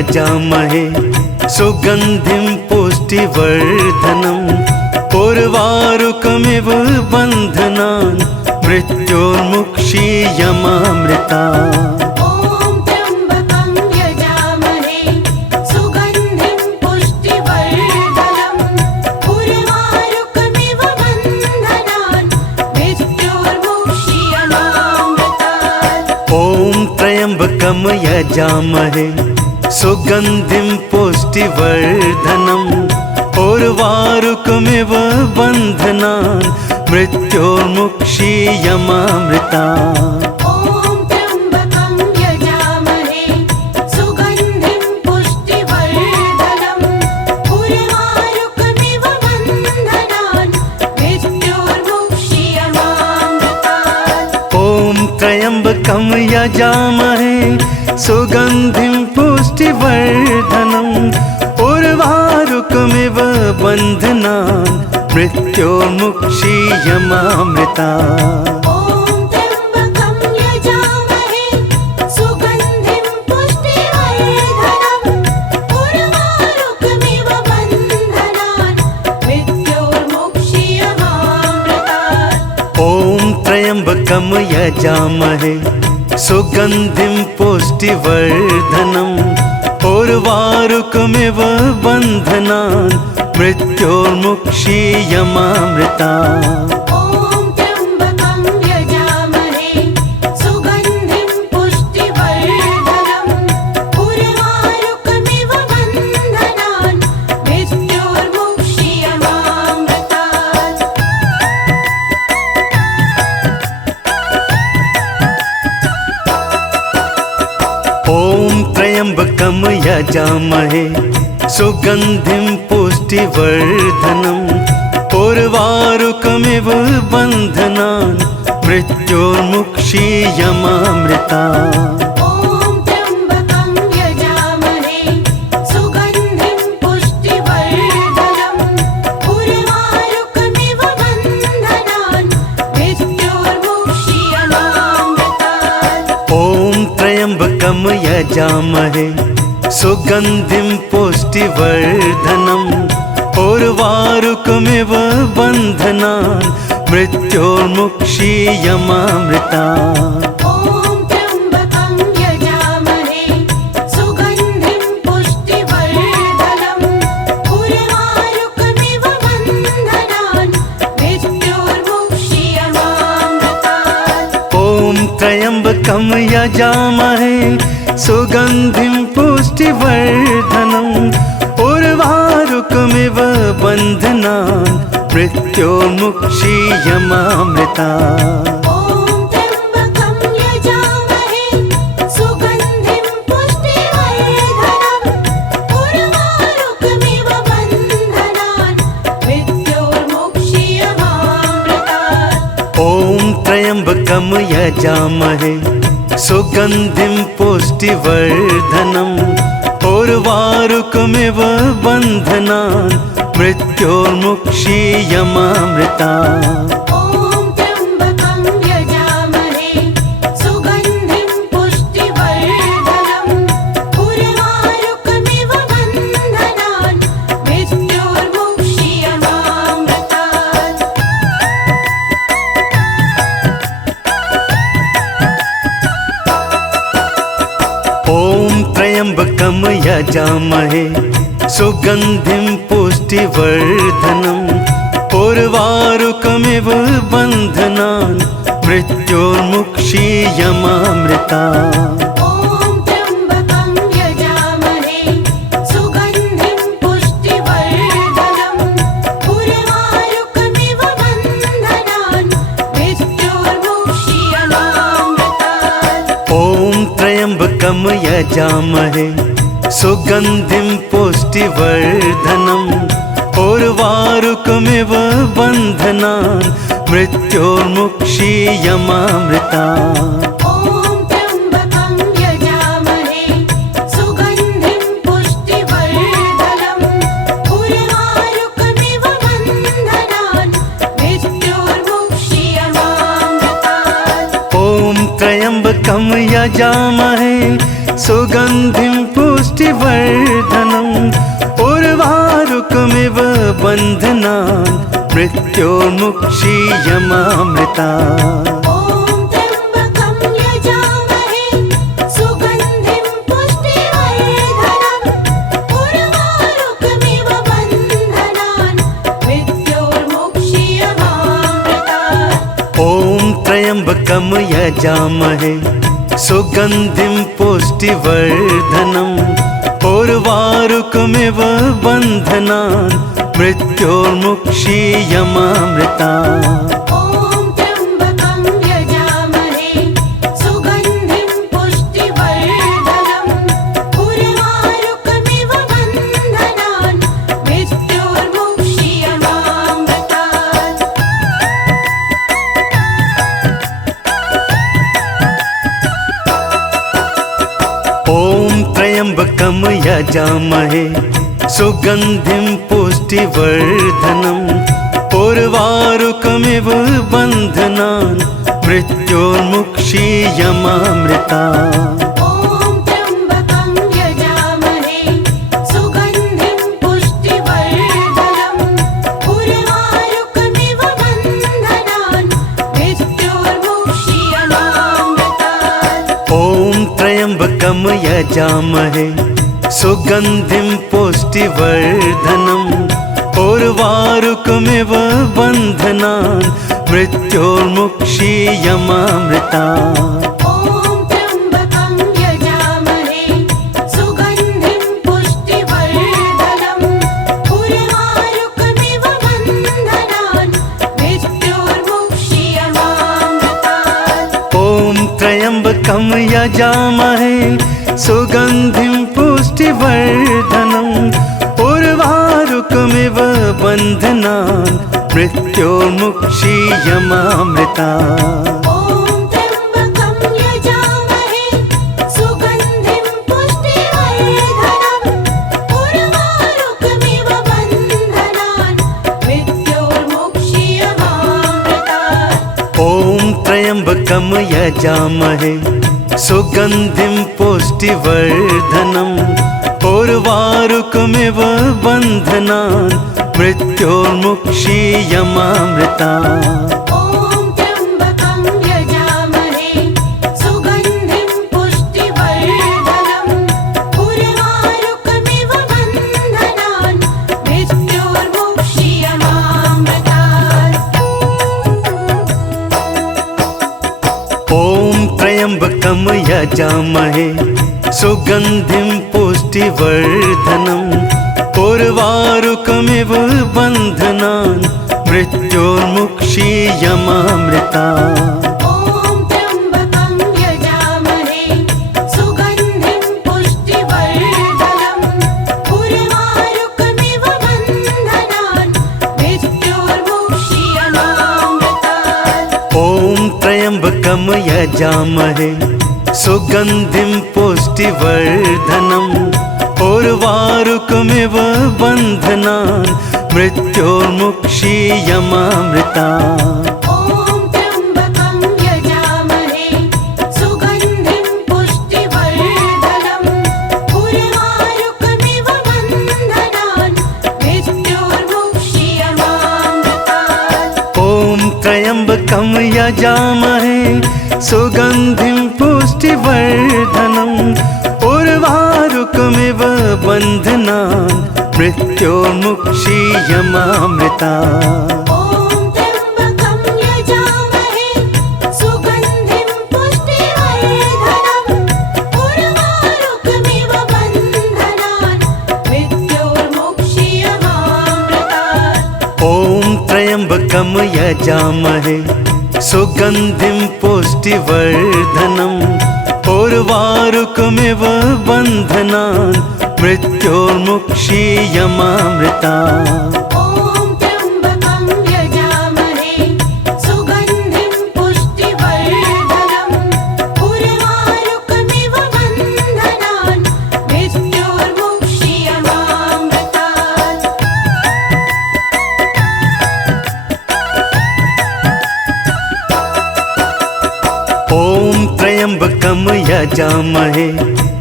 यजामहे सुगन्धिं पुष्टिवर्धनम् उर्वारुकमिव बन्धनान् मृत्योर्मुक्षीयमामृता ॐ त्र्यम्बकं यजामहे सुगन्धिं पुष्टिवर्धनम् उर्वारुकमिव बन्धनान् मृत्योर्मुक्षीयमामृतात् ॐ त्र्यम्बकं यजामहे सुगन्धिं पुष्टिवर्धनम् उर्वारुकमिव बन्धनान् मृत्योर्मुक्षीयमामृता ॐ त्र्यम्बकं यजामहे सुगन्धिं पुष्टिवर्धनम् उर्वारुकमिव बन्धनान् मृत्योर्मुक्षीयमामृतात् ॐ त्र्यम्बकं यजामहे सुगन्धिं पुष्टिवर्धनम् उर्वारुकमिव बन्धनान् मृत्योर्मुक्षीयमामृता ॐ त्र्यम्बकं यजामहे सुगन्धिं पुष्टिवर्धनम् उर्वारुकमिव बन्धनान् मृत्योर्मुक्षीयमामृतात् ॐ त्र्यम्बकं यजामहे सुगन्धिं पुष्टिवर्धनम् उर्वारुकमिव बन्धनान् मृत्योर्मुक्षीयमामृता ॐ त्र्यम्बकं यजामहे सुगन्धिं पुष्टिवर्धनम् उर्वारुकमिव बन्धनान् मृत्योर्मुक्षीयमामृतात् ॐ त्र्यम्बकं यजामहे सुगन्धिं पुष्टिवर्धनम् उर्वारुकमिव बन्धनान् मृत्योर्मुक्षीयमामृता ॐ त्र्यम्बकं यजामहे सुगन्धिं पुष्टिवर्धनम् उर्वारुकमिव बन्धनान् मृत्योर्मुक्षीयमामृतात् ॐ त्र्यम्बकं यजामहे सुगन्धिं पुष्टिवर्धनम् उर्वारुकमिव बन्धनान् मृत्योर्मुक्षीयमामृता ॐ त्र्यम्बकं यजामहे सुगन्धिं पुष्टिवर्धनम् उर्वारुकमिव बन्धनान् मृत्योर्मुक्षीयमामृतात् ॐ त्र्यम्बकं यजामहे सुगन्धिं पुष्टिवर्धनम् उर्वारुकमिव बन्धनान् मृत्योर्मुक्षीयमामृता ॐ त्र्यम्बकं यजामहे सुगन्धिं पुष्टिवर्धनम् उर्वारुकमिव बन्धनान् मृत्योर्मुक्षीयमामृतात् ॐ त्र्यम्बकं यजामहे सुगन्धिं पुष्टिवर्धनम् उर्वारुकमिव बन्धनान् मृत्योर्मुक्षीयमामृता ॐ त्र्यम्बकं यजामहे सुगन्धिं पुष्टिवर्धनम् उर्वारुकमिव बन्धनान् मृत्योर्मुक्षीयमामृतात् ॐ त्र्यम्बकं यजामहे सुगन्धिं पुष्टिवर्धनम् उर्वारुकमिव बन्धनान् मृत्योर्मुक्षीयमामृता ॐ त्र्यम्बकं यजामहे सुगन्धिं पुष्टिवर्धनम् उर्वारुकमिव बन्धनान् मृत्योर्मुक्षीयमामृतात् ॐ त्र्यम्बकं यजामहे सुगन्धिं पुष्टिवर्धनम् उर्वारुकमिव बन्धनान् मृत्योर्मुक्षीयमामृता ॐ त्र्यम्बकं यजामहे सुगन्धिं पुष्टिवर्धनम् उर्वारुकमिव बन्धनान् मृत्योर्मुक्षीयमामृतात् ॐ त्र्यम्बकं यजामहे सुगन्धिं पुष्टिवर्धनम् उर्वारुकमिव बन्धनान् मृत्योर्मुक्षीयमामृता ॐ त्र्यम्बकं यजामहे सुगन्धिं पुष्टिवर्धनम् उर्वारुकमिव बन्धनान् मृत्योर्मुक्षीयमामृतात् ॐ त्र्यम्बकं यजामहे सुगन्धिं पुष्टिवर्धनम् उर्वारुकमिव बन्धनान् मृत्योर्मुक्षीयमामृता ॐ त्र्यम्बकं यजामहे सुगन्धिं पुष्टिवर्धनम् उर्वारुकमिव बन्धनान् मृत्योर्मुक्षीयमामृतात् ॐ त्र्यम्बकं यजामहे सुगन्धिं पुष्टिवर्धनम् उर्वारुकमिव बन्धनान् मृत्योर्मुक्षीयमामृता ॐ त्र्यम्बकं यजामहे सुगन्धिं पुष्टिवर्धनम् उर्वारुकमिव बन्धनान् मृत्योर्मुक्षीयमामृतात् ॐ त्र्यम्बकं यजामहे सुगन्धिं पुष्टिवर्धनम् उर्वारुकमिव बन्धनान् मृत्योर्मुक्षीयमामृता ॐ त्र्यम्बकं यजामहे सुगन्धिं पुष्टिवर्धनम् उर्वारुकमिव बन्धनान् मृत्योर्मुक्षीयमामृतात् ॐ त्र्यम्बकं यजामहे सुगन्धिं पुष्टिवर्धनम् उर्वारुकमिव बन्धनान् मृत्योर्मुक्षीयमामृता ॐ त्र्यम्बकं यजामहे सुगन्धिं पुष्टिवर्धनम् उर्वारुकमिव बन्धनान् मृत्योर्मुक्षीयमामृतात् ॐ त्र्यम्बकं यजामहे सुगन्धिं पुष्टिवर्धनम् उर्वारुकमिव बन्धनान् मृत्योर्मुक्षीयमामृता ॐ त्र्यम्बकं यजामहे सुगन्धिं पुष्टिवर्धनम् उर्वारुकमिव बन्धनान् मृत्योर्मुक्षीयमामृतात् ॐ त्र्यम्बकं यजामहे सुगन्धिं पुष्टिवर्धनम् उर्वारुकमिव बन्धनान् मृत्योर्मुक्षीयमामृता ॐ त्र्यम्बकं यजामहे सुगन्धिं पुष्टिवर्धनम् उर्वारुकमिव बन्धनान् मृत्योर्मुक्षीयमामृतात् ॐ त्र्यम्बकं यजामहे सुगन्धिं पुष्टिवर्धनम् उर्वारुकमिव बन्धनान् मृत्योर्मुक्षीयमामृता ॐ त्र्यम्बकं यजामहे सुगन्धिं पुष्टिवर्धनम् उर्वारुकमिव बन्धनान् मृत्योर्मुक्षीयमामृतात् ॐ त्र्यम्बकं यजामहे सुगन्धिं पुष्टिवर्धनम् उर्वारुकमिव बन्धनान् मृत्योर्मुक्षीयमामृता ॐ त्र्यम्बकं यजामहे सुगन्धिं पुष्टिवर्धनम् उर्वारुकमिव बन्धनान् मृत्योर्मुक्षीयमामृतात् ॐ त्र्यम्बकं यजामहे सुगन्धिं पुष्टिवर्धनम् उर्वारुकमिव बन्धनान् मृत्योर्मुक्षीयमामृता ॐ त्र्यम्बकं यजामहे सुगन्धिं पुष्टिवर्धनम् उर्वारुकमिव बन्धनान् मृत्योर्मुक्षीयमामृतात् ॐ त्र्यम्बकं यजामहे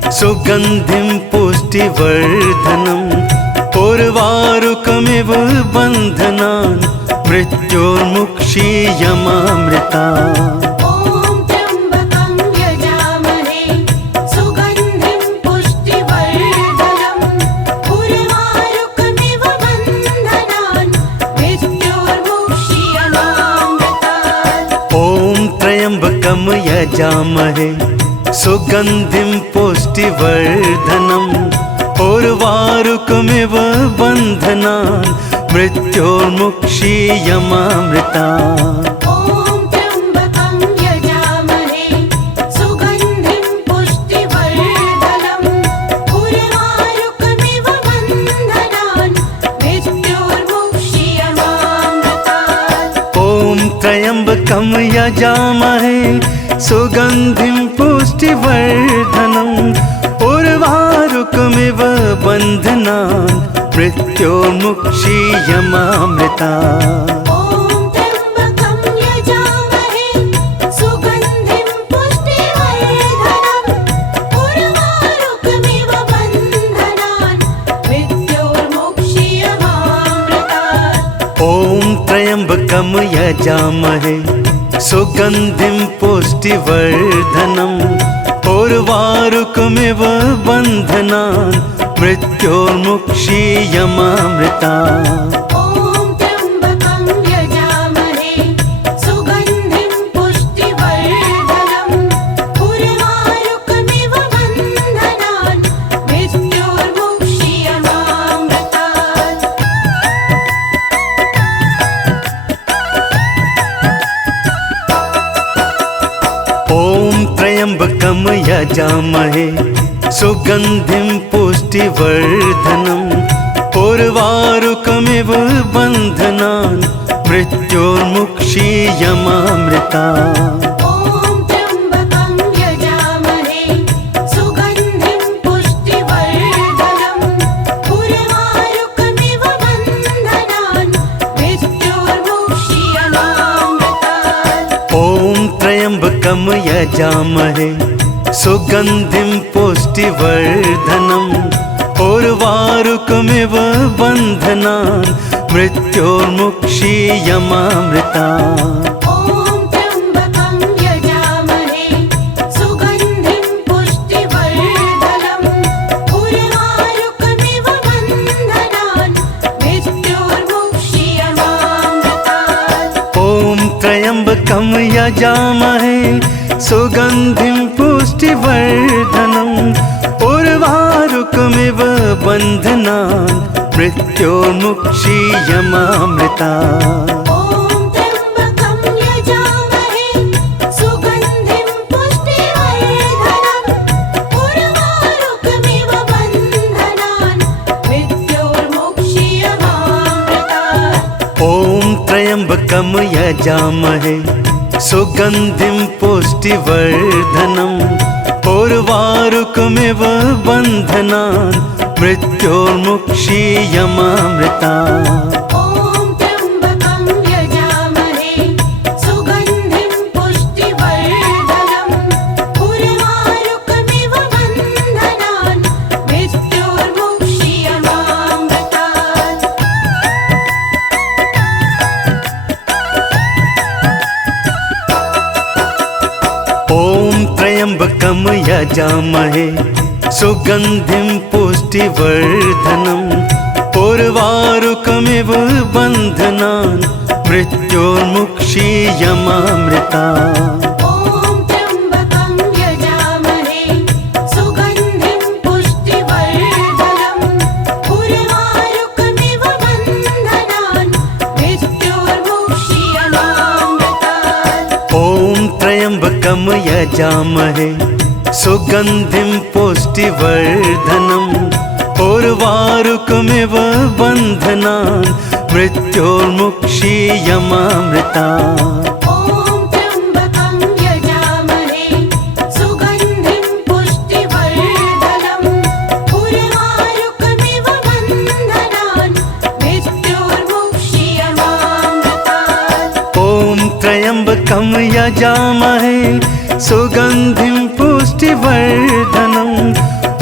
सुगन्धिं पुष्टिवर्धनम् उर्वारुकमिव बन्धनान् मृत्योर्मुक्षीयमामृता ॐ त्र्यम्बकं यजामहे सुगन्धिं पुष्टिवर्धनम् उर्वारुकमिव बन्धनान् मृत्योर्मुक्षीयमामृतात् ॐ त्र्यम्बकं यजामहे सुगन्धिं पुष्टिवर्धनम् उर्वारुकमिव बन्धनान् मृत्योर्मुक्षीयमामृता ॐ त्र्यम्बकं यजामहे सुगन्धिं पुष्टिवर्धनम् उर्वारुकमिव बन्धनान् मृत्योर्मुक्षीयमामृतात् ॐ त्र्यम्बकं यजामहे सुगन्धिं पुष्टिवर्धनम् उर्वारुकमिव बन्धनान् मृत्योर्मुक्षीयमामृता ॐ त्र्यम्बकं यजामहे सुगन्धिं पुष्टिवर्धनम् उर्वारुकमिव बन्धनान् मृत्योर्मुक्षीयमामृतात् ॐ त्र्यम्बकं यजामहे सुगन्धिं पुष्टिवर्धनम् उर्वारुकमिव बन्धनान् मृत्योर्मुक्षीयमामृता ॐ त्र्यम्बकं यजामहे सुगन्धिं पुष्टिवर्धनम् उर्वारुकमिव बन्धनान् मृत्योर्मुक्षीयमामृतात् ॐ त्र्यम्बकं यजामहे सुगन्धिं पुष्टिवर्धनम् उर्वारुकमिव बन्धनान् मृत्योर्मुक्षीयमामृता ॐ त्र्यम्बकं यजामहे सुगन्धिं पुष्टिवर्धनम् उर्वारुकमिव बन्धनान् मृत्योर्मुक्षीयमामृतात् ॐ त्र्यम्बकं यजामहे सुगन्धिं पुष्टिवर्धनम् उर्वारुकमिव बन्धनान् मृत्योर्मुक्षीयमामृता ॐ त्र्यम्बकं यजामहे सुगन्धिं पुष्टिवर्धनम् उर्वारुकमिव बन्धनान् मृत्योर्मुक्षीयमामृतात् ॐ त्र्यम्बकं यजामहे सुगन्धिं पुष्टिवर्धनम् उर्वारुकमिव बन्धनान् मृत्योर्मुक्षीयमामृता ॐ त्र्यम्बकं यजामहे सुगन्धिं पुष्टिवर्धनम् उर्वारुकमिव बन्धनान् मृत्योर्मुक्षीयमामृतात् ॐ त्र्यम्बकं यजामहे सुगन्धिं पुष्टिवर्धनम् उर्वारुकमिव बन्धनान् मृत्योर्मुक्षीयमामृता ॐ त्र्यम्बकं यजामहे सुगन्धिं पुष्टिवर्धनम् उर्वारुकमिव बन्धनान् मृत्योर्मुक्षीयमामृतात् ॐ त्र्यम्बकं यजामहे सुगन्धिं पुष्टिवर्धनम् उर्वारुकमिव बन्धनान् मृत्योर्मुक्षीयमामृता ॐ त्र्यम्बकं यजामहे सुगन्धिं पुष्टिवर्धनम् उर्वारुकमिव बन्धनान् मृत्योर्मुक्षीयमामृतात् ॐ त्र्यम्बकं यजामहे सुगन्धिं पुष्टिवर्धनम् उर्वारुकमिव बन्धनान् मृत्योर्मुक्षीयमामृता ॐ त्र्यम्बकं यजामहे सुगन्धिं पुष्टिवर्धनम् उर्वारुकमिव बन्धनान् मृत्योर्मुक्षीयमामृतात् ॐ त्र्यम्बकं यजामहे सुगन्धिं पुष्टिवर्धनम्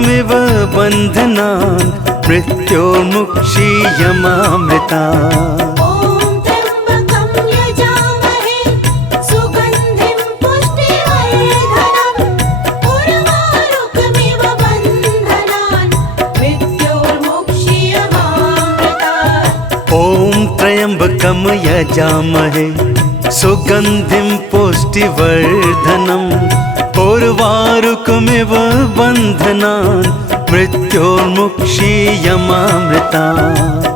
उर्वारुकमिव बन्धनान् मृत्योर्मुक्षीयमामृता ॐ त्र्यम्बकं यजामहे सुगन्धिं पुष्टिवर्धनम् उर्वारुकमिव बन्धनान् मृत्योर्मुक्षीयमामृतात् ॐ त्र्यम्बकं यजामहे सुगन्धिं पुष्टिवर्धनम् उर्वारुकमिव बन्धनान् मृत्योर्मुक्षीयमामृता